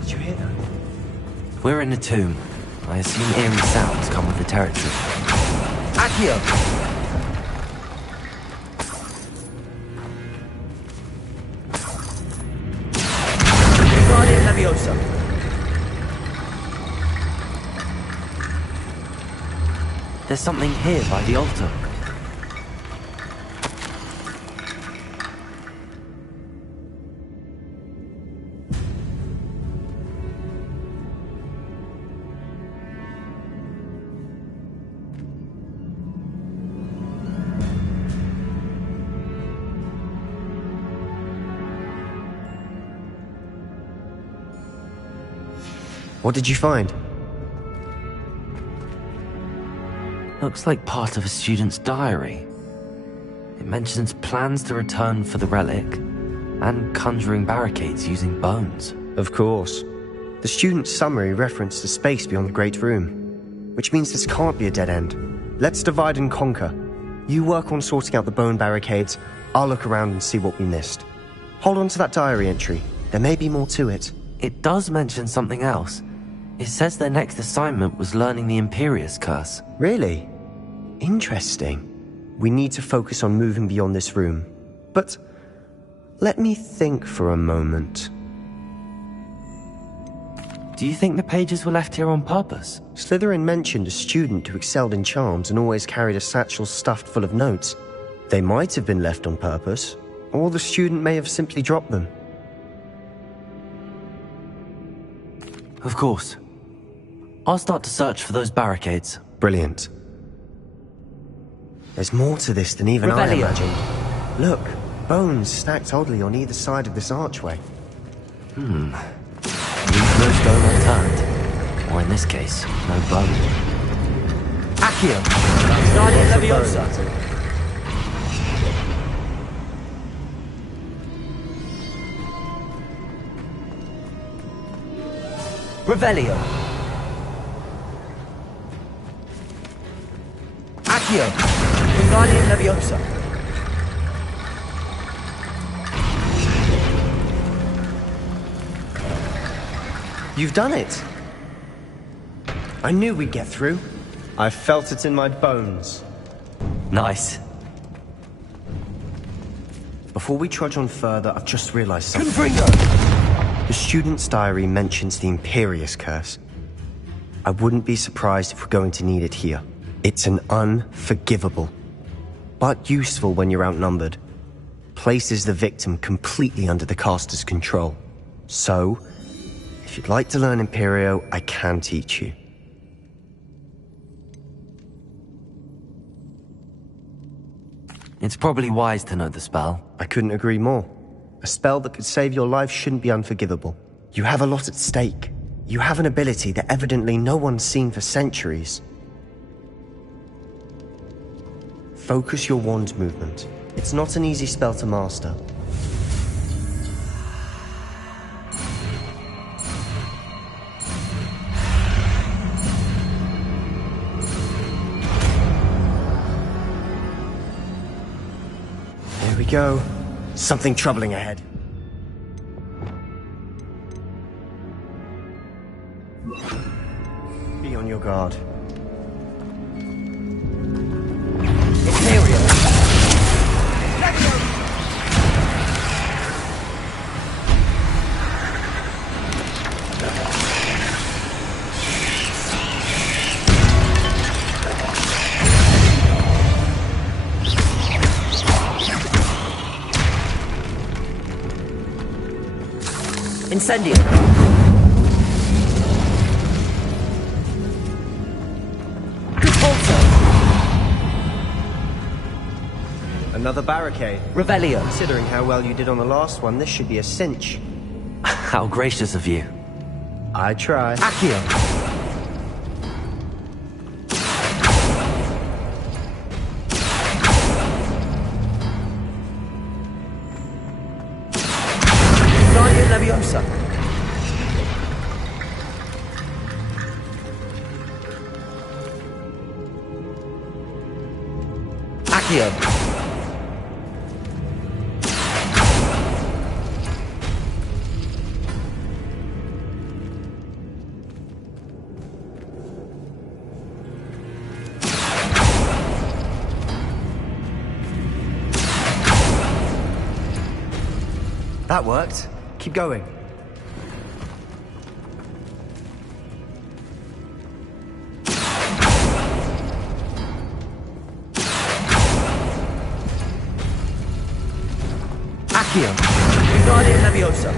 Did you hear that? We're in a tomb. I assume eerie sounds come with the territory. Accio! Guardian Leviosa. There's something here by the altar. What did you find? Looks like part of a student's diary. It mentions plans to return for the relic and conjuring barricades using bones. Of course. The student's summary referenced the space beyond the Great Room, which means this can't be a dead end. Let's divide and conquer. You work on sorting out the bone barricades, I'll look around and see what we missed. Hold on to that diary entry. There may be more to it. It does mention something else. It says their next assignment was learning the Imperius Curse. Really? Interesting. We need to focus on moving beyond this room. But let me think for a moment. Do you think the pages were left here on purpose? Slytherin mentioned a student who excelled in charms and always carried a satchel stuffed full of notes. They might have been left on purpose, or the student may have simply dropped them. Of course. I'll start to search for those barricades. Brilliant. There's more to this than even I imagined. Look, bones stacked oddly on either side of this archway. Leave no stone unturned. Or in this case, no bone. Accio! Guardian Leviosa! Revelio! Accio! Guardian Leviosa! You've done it! I knew we'd get through. I felt it in my bones. Nice. Before we trudge on further, I've just realized something. Confringo! The student's diary mentions the Imperius Curse. I wouldn't be surprised if we're going to need it here. It's an unforgivable, but useful when you're outnumbered. Places the victim completely under the caster's control. So, if you'd like to learn Imperio, I can teach you. It's probably wise to know the spell. I couldn't agree more. A spell that could save your life shouldn't be unforgivable. You have a lot at stake. You have an ability that evidently no one's seen for centuries. Focus your wand movement. It's not an easy spell to master. Here we go. Something troubling ahead. Be on your guard. Imperial! Incendio! Another barricade. Revelio. Considering how well you did on the last one, this should be a cinch. How gracious of you. I try. Accio! Guardian Leviosa! Accio! That worked. Keep going. Accio! Guardian Leviosa!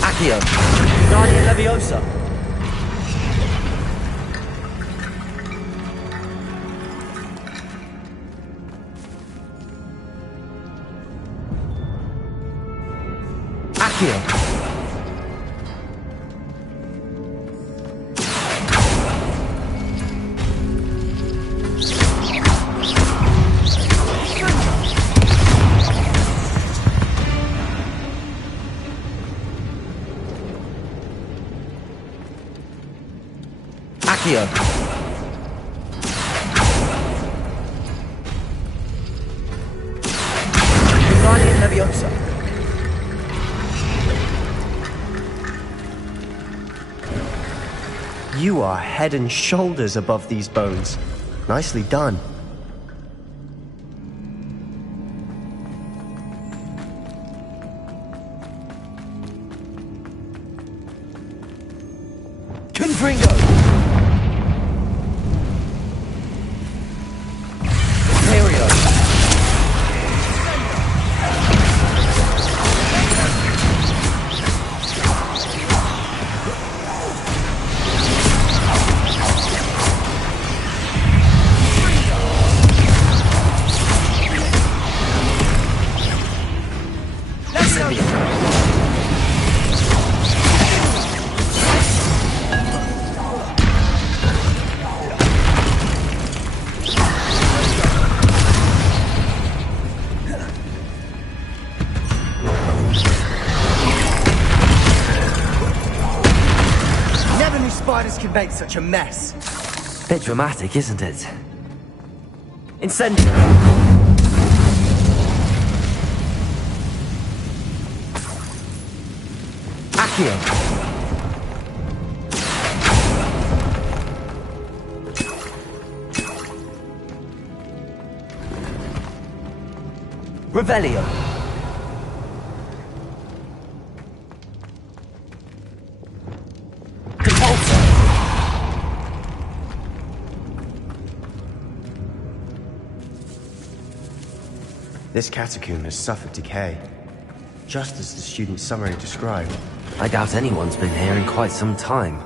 Accio! Guardian Leviosa! Accio! Accio! Guardian Leviosa! You are head and shoulders above these bones. Nicely done. Confringo! Imperio! Never knew spiders could make such a mess. Bit dramatic, isn't it? Incendio! Accio! Revelio! This catacomb has suffered decay, just as the student summary described. I doubt anyone's been here in quite some time.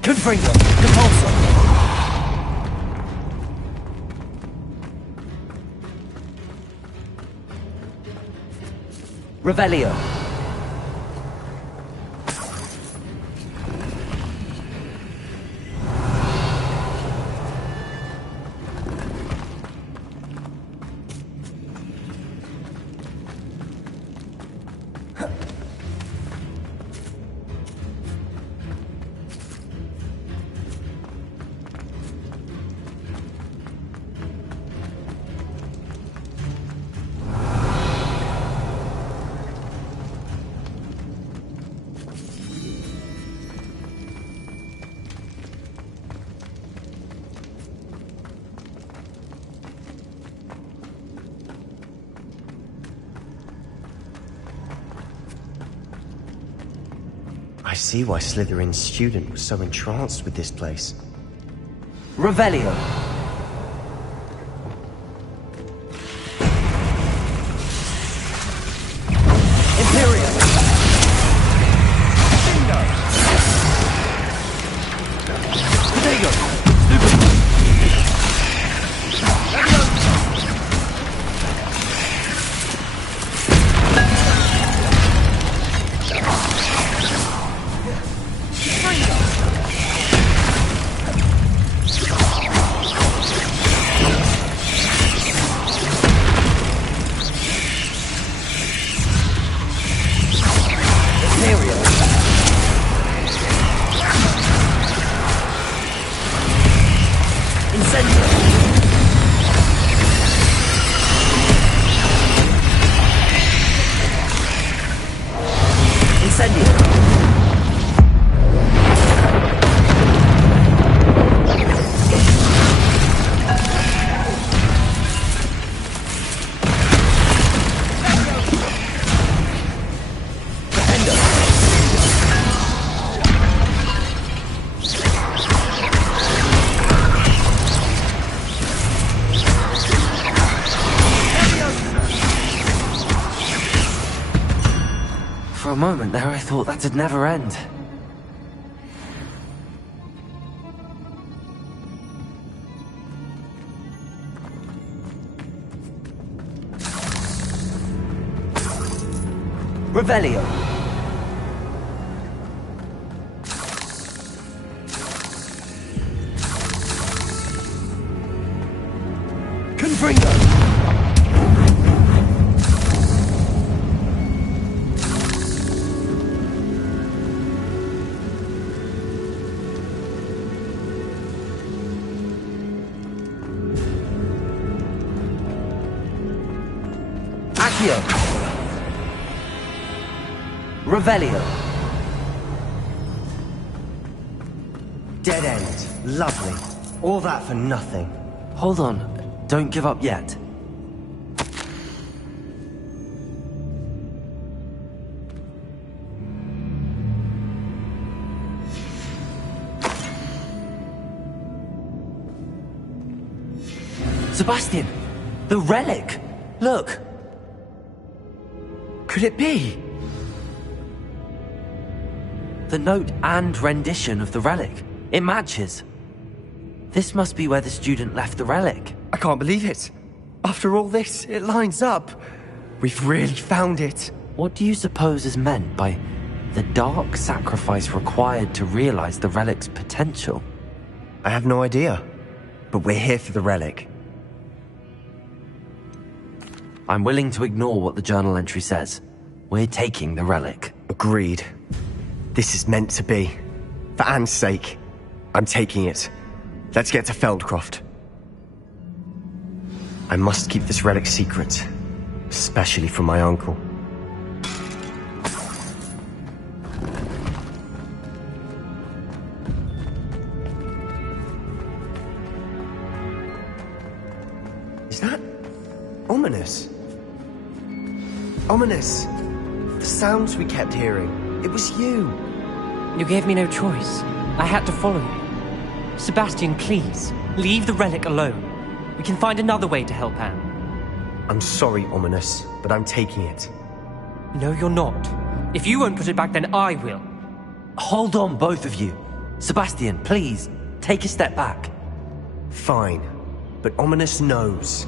Confringo! Compulso! Revelio! I see why Slytherin's student was so entranced with this place. Revelio! Imperio! Potato! For a moment there, I thought that'd never end. Revelio! Confringo! Accio! Revelio! Dead end. Lovely. All that for nothing. Hold on. Don't give up yet. Sebastian! The relic! Look! Could it be? The note and rendition of the relic. It matches. This must be where the student left the relic. I can't believe it. After all this, it lines up. We've really found it. What do you suppose is meant by the dark sacrifice required to realize the relic's potential? I have no idea. But we're here for the relic. I'm willing to ignore what the journal entry says. We're taking the relic. Agreed. This is meant to be. For Anne's sake, I'm taking it. Let's get to Feldcroft. I must keep this relic secret, especially from my uncle. Is that ominous? Ominous! The sounds we kept hearing. It was you. You gave me no choice. I had to follow you. Sebastian, please, leave the relic alone. We can find another way to help Anne. I'm sorry, Ominous, but I'm taking it. No, you're not. If you won't put it back, then I will. Hold on, both of you. Sebastian, please, take a step back. Fine, but Ominous knows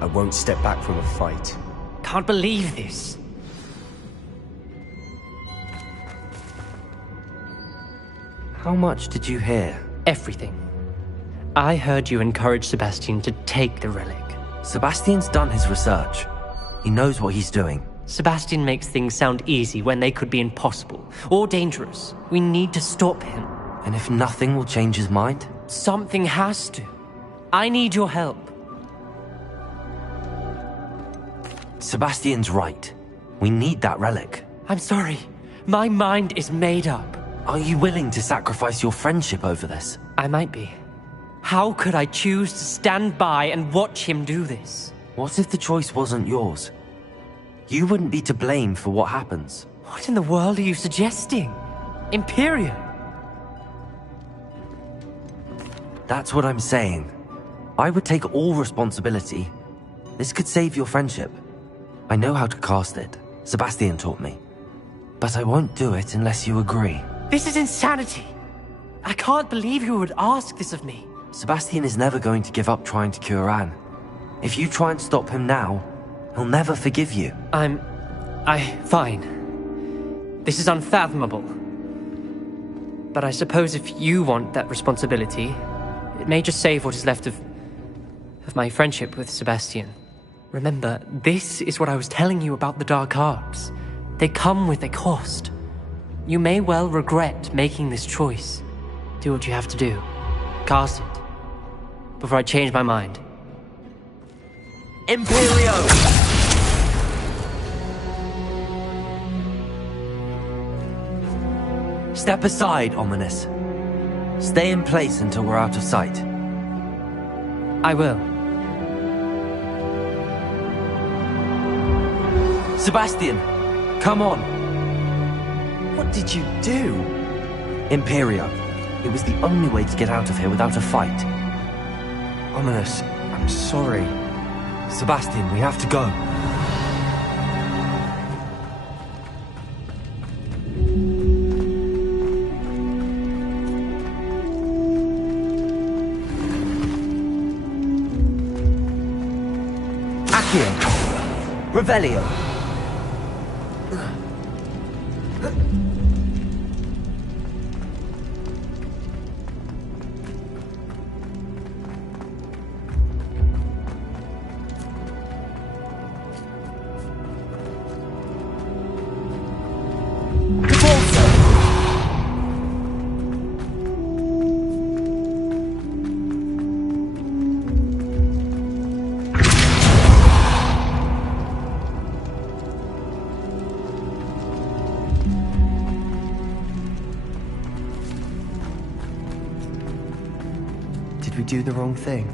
I won't step back from a fight. Can't believe this. How much did you hear? Everything. I heard you encourage Sebastian to take the relic. Sebastian's done his research. He knows what he's doing. Sebastian makes things sound easy when they could be impossible or dangerous. We need to stop him. And if nothing will change his mind? Something has to. I need your help. Sebastian's right. We need that relic. I'm sorry. My mind is made up. Are you willing to sacrifice your friendship over this? I might be. How could I choose to stand by and watch him do this? What if the choice wasn't yours? You wouldn't be to blame for what happens. What in the world are you suggesting? Imperium? That's what I'm saying. I would take all responsibility. This could save your friendship. I know how to cast it. Sebastian taught me. But I won't do it unless you agree. This is insanity. I can't believe you would ask this of me. Sebastian is never going to give up trying to cure Anne. If you try and stop him now, he'll never forgive you. Fine. This is unfathomable. But I suppose if you want that responsibility, it may just save what is left of my friendship with Sebastian. Remember, this is what I was telling you about the dark arts. They come with a cost. You may well regret making this choice. Do what you have to do. Cast it. Before I change my mind. Imperio! Step aside, Ominous. Stay in place until we're out of sight. I will. Sebastian, come on. What did you do? Imperio. It was the only way to get out of here without a fight. Ominous, I'm sorry. Sebastian, we have to go. Accio. Revelio. Did we do the wrong thing?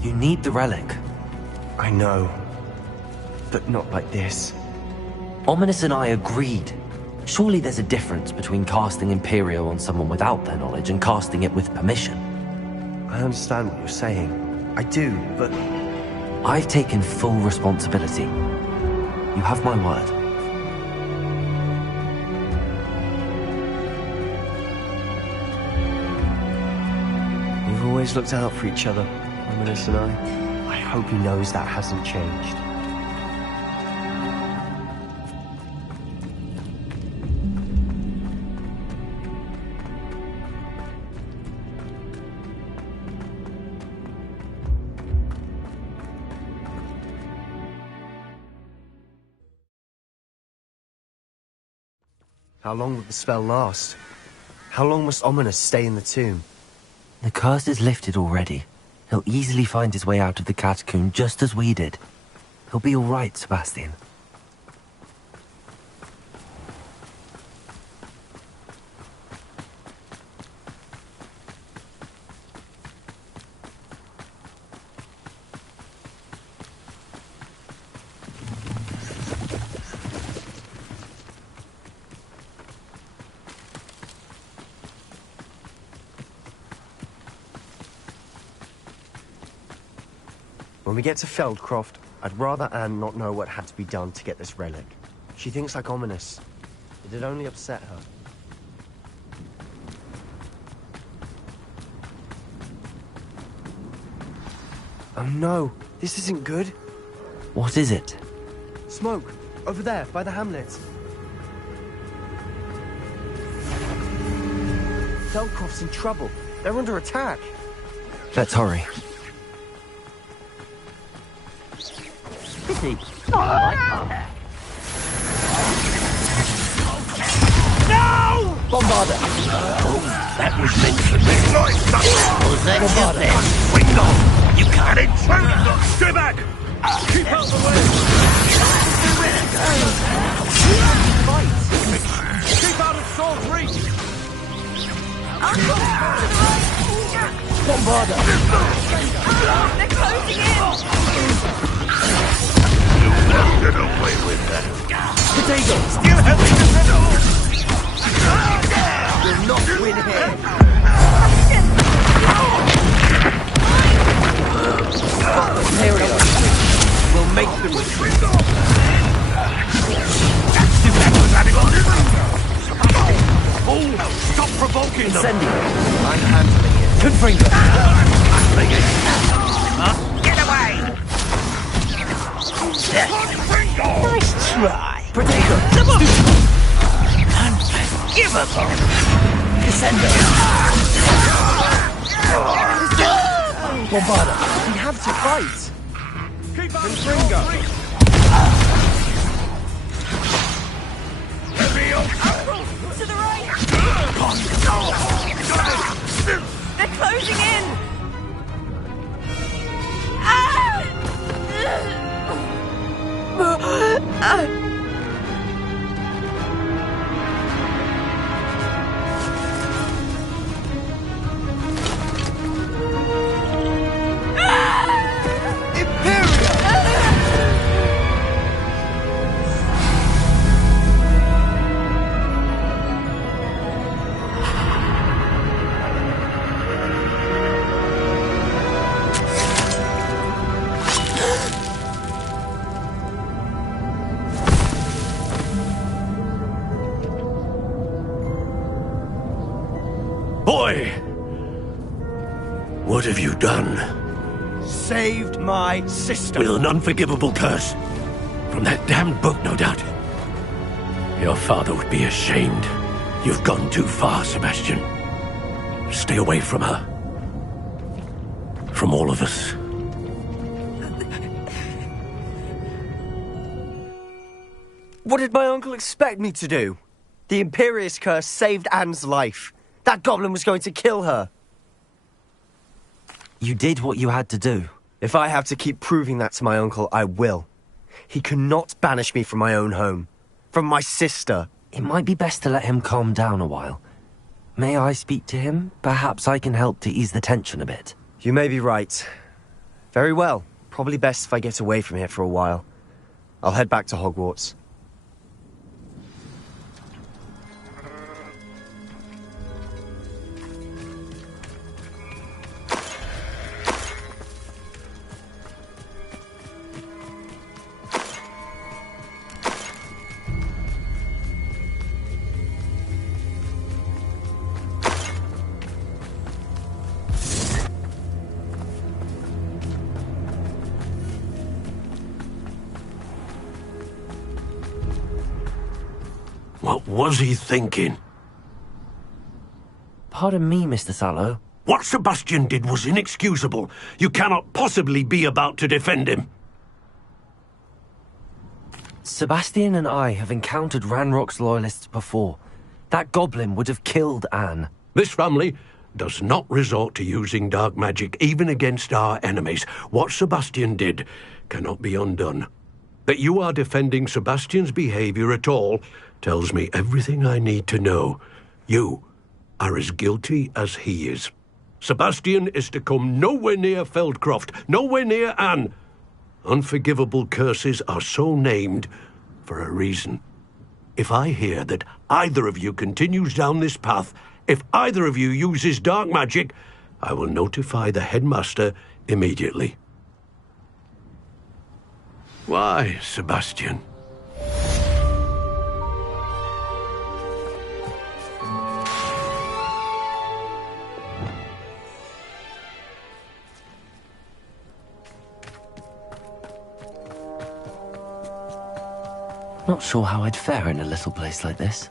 You need the relic. I know. But not like this. Ominous and I agreed. Surely there's a difference between casting Imperio on someone without their knowledge and casting it with permission. I understand what you're saying. I do, but... I've taken full responsibility. You have my word. We've always looked out for each other, Ominous and I. I hope he knows that hasn't changed. How long will the spell last? How long must Ominous stay in the tomb? The curse is lifted already. He'll easily find his way out of the catacomb just as we did. He'll be all right, Sebastian. When we get to Feldcroft, I'd rather Anne not know what had to be done to get this relic. She thinks like Ominous. It'd only upset her. Oh no, this isn't good. What is it? Smoke, over there, by the hamlet. Feldcroft's in trouble. They're under attack. Let's hurry. Pity. No! Bombarder! Oh, that was meant for me. Was that Bombarder! Wingo! You can't intrude! Stay back! Keep out the way! Keep out of sword's reach! Bombarder! They're closing in! Get away with that. Potato! Still heavy defender! We'll not win here. Ontario! We'll make them retreat. That's too bad, Oh! Stop provoking them! Incendio. I'm handling it. Confringo! Get away! Nice try! Potato! Unforgivable! Descendo! Bombarder! We have to fight! Confringo! To the right! They're closing in! Boy! What have you done? Saved my sister. With an unforgivable curse. From that damned book, no doubt. Your father would be ashamed. You've gone too far, Sebastian. Stay away from her. From all of us. What did my uncle expect me to do? The Imperious curse saved Anne's life. That goblin was going to kill her. You did what you had to do. If I have to keep proving that to my uncle, I will. He cannot banish me from my own home. From my sister. It might be best to let him calm down a while. May I speak to him? Perhaps I can help to ease the tension a bit. You may be right. Very well. Probably best if I get away from here for a while. I'll head back to Hogwarts. What was he thinking? Pardon me, Mr. Sallow. What Sebastian did was inexcusable. You cannot possibly be about to defend him. Sebastian and I have encountered Ranrock's loyalists before. That goblin would have killed Anne. This family does not resort to using dark magic even against our enemies. What Sebastian did cannot be undone. That you are defending Sebastian's behavior at all tells me everything I need to know. You are as guilty as he is. Sebastian is to come nowhere near Feldcroft, nowhere near Anne. Unforgivable curses are so named for a reason. If I hear that either of you continues down this path, if either of you uses dark magic, I will notify the headmaster immediately. Why, Sebastian? Not sure how I'd fare in a little place like this.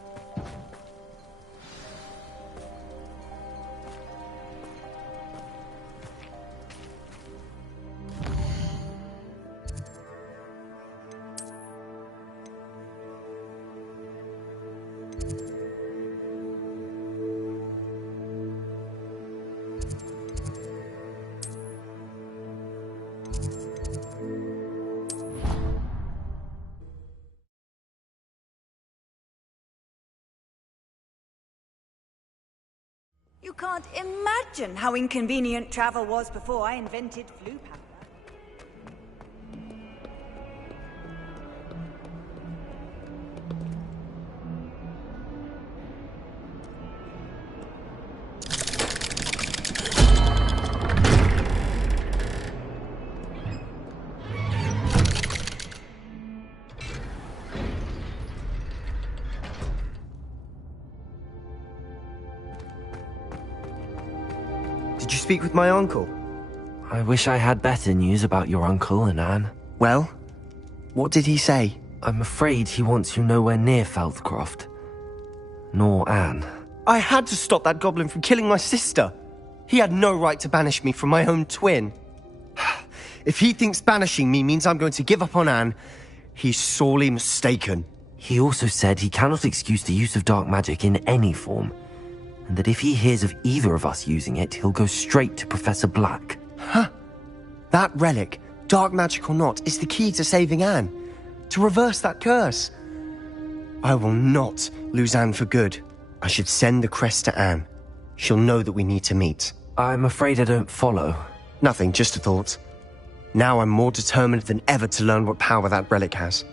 You can't imagine how inconvenient travel was before I invented flu powder. Did you speak with my uncle? I wish I had better news about your uncle and Anne. Well, what did he say? I'm afraid he wants you nowhere near Feldcroft. Nor Anne. I had to stop that goblin from killing my sister. He had no right to banish me from my own twin. If he thinks banishing me means I'm going to give up on Anne, he's sorely mistaken. He also said he cannot excuse the use of dark magic in any form, and that if he hears of either of us using it, he'll go straight to Professor Black. Huh. That relic, dark magic or not, is the key to saving Anne. To reverse that curse. I will not lose Anne for good. I should send the crest to Anne. She'll know that we need to meet. I'm afraid I don't follow. Nothing, just a thought. Now I'm more determined than ever to learn what power that relic has.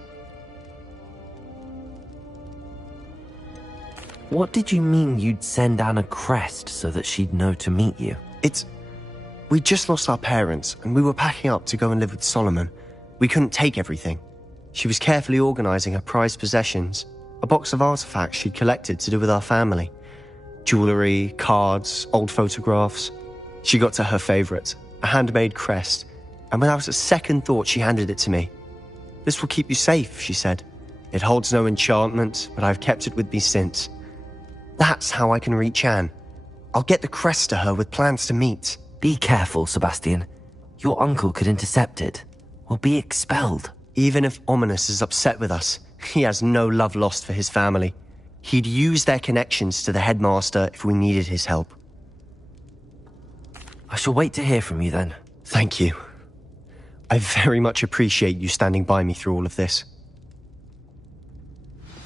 What did you mean you'd send Anne a crest so that she'd know to meet you? We just lost our parents, and we were packing up to go and live with Solomon. We couldn't take everything. She was carefully organizing her prized possessions, a box of artifacts she'd collected to do with our family. Jewelry, cards, old photographs. She got to her favorite, a handmade crest, and without a second thought she handed it to me. This will keep you safe, she said. It holds no enchantment, but I've kept it with me since. That's how I can reach Anne. I'll get the crest to her with plans to meet. Be careful, Sebastian. Your uncle could intercept it. We'll be expelled. Even if Ominous is upset with us, he has no love lost for his family. He'd use their connections to the headmaster if we needed his help. I shall wait to hear from you then. Thank you. I very much appreciate you standing by me through all of this.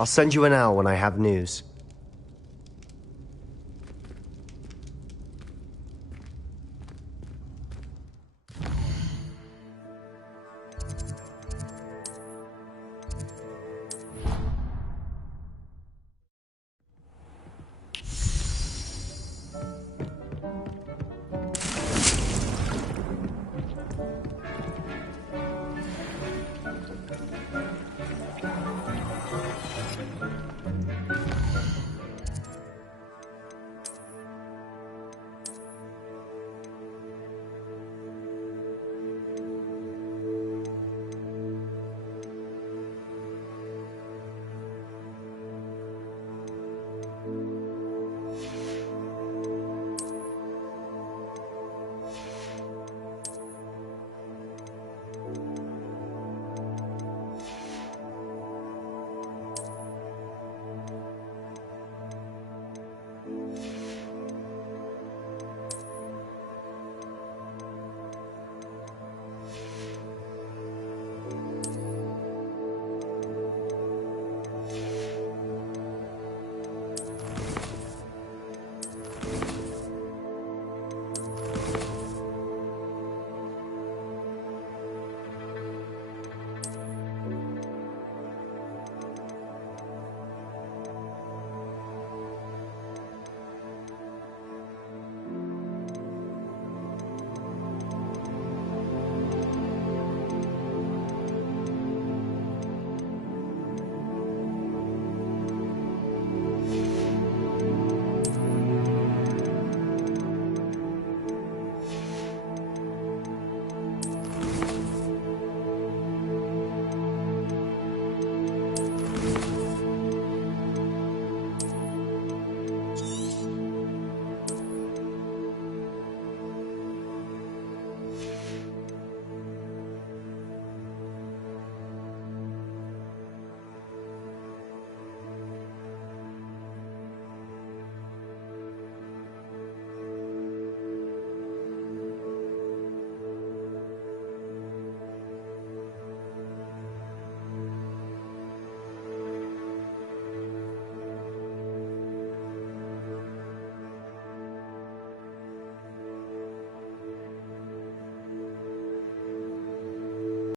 I'll send you an owl when I have news.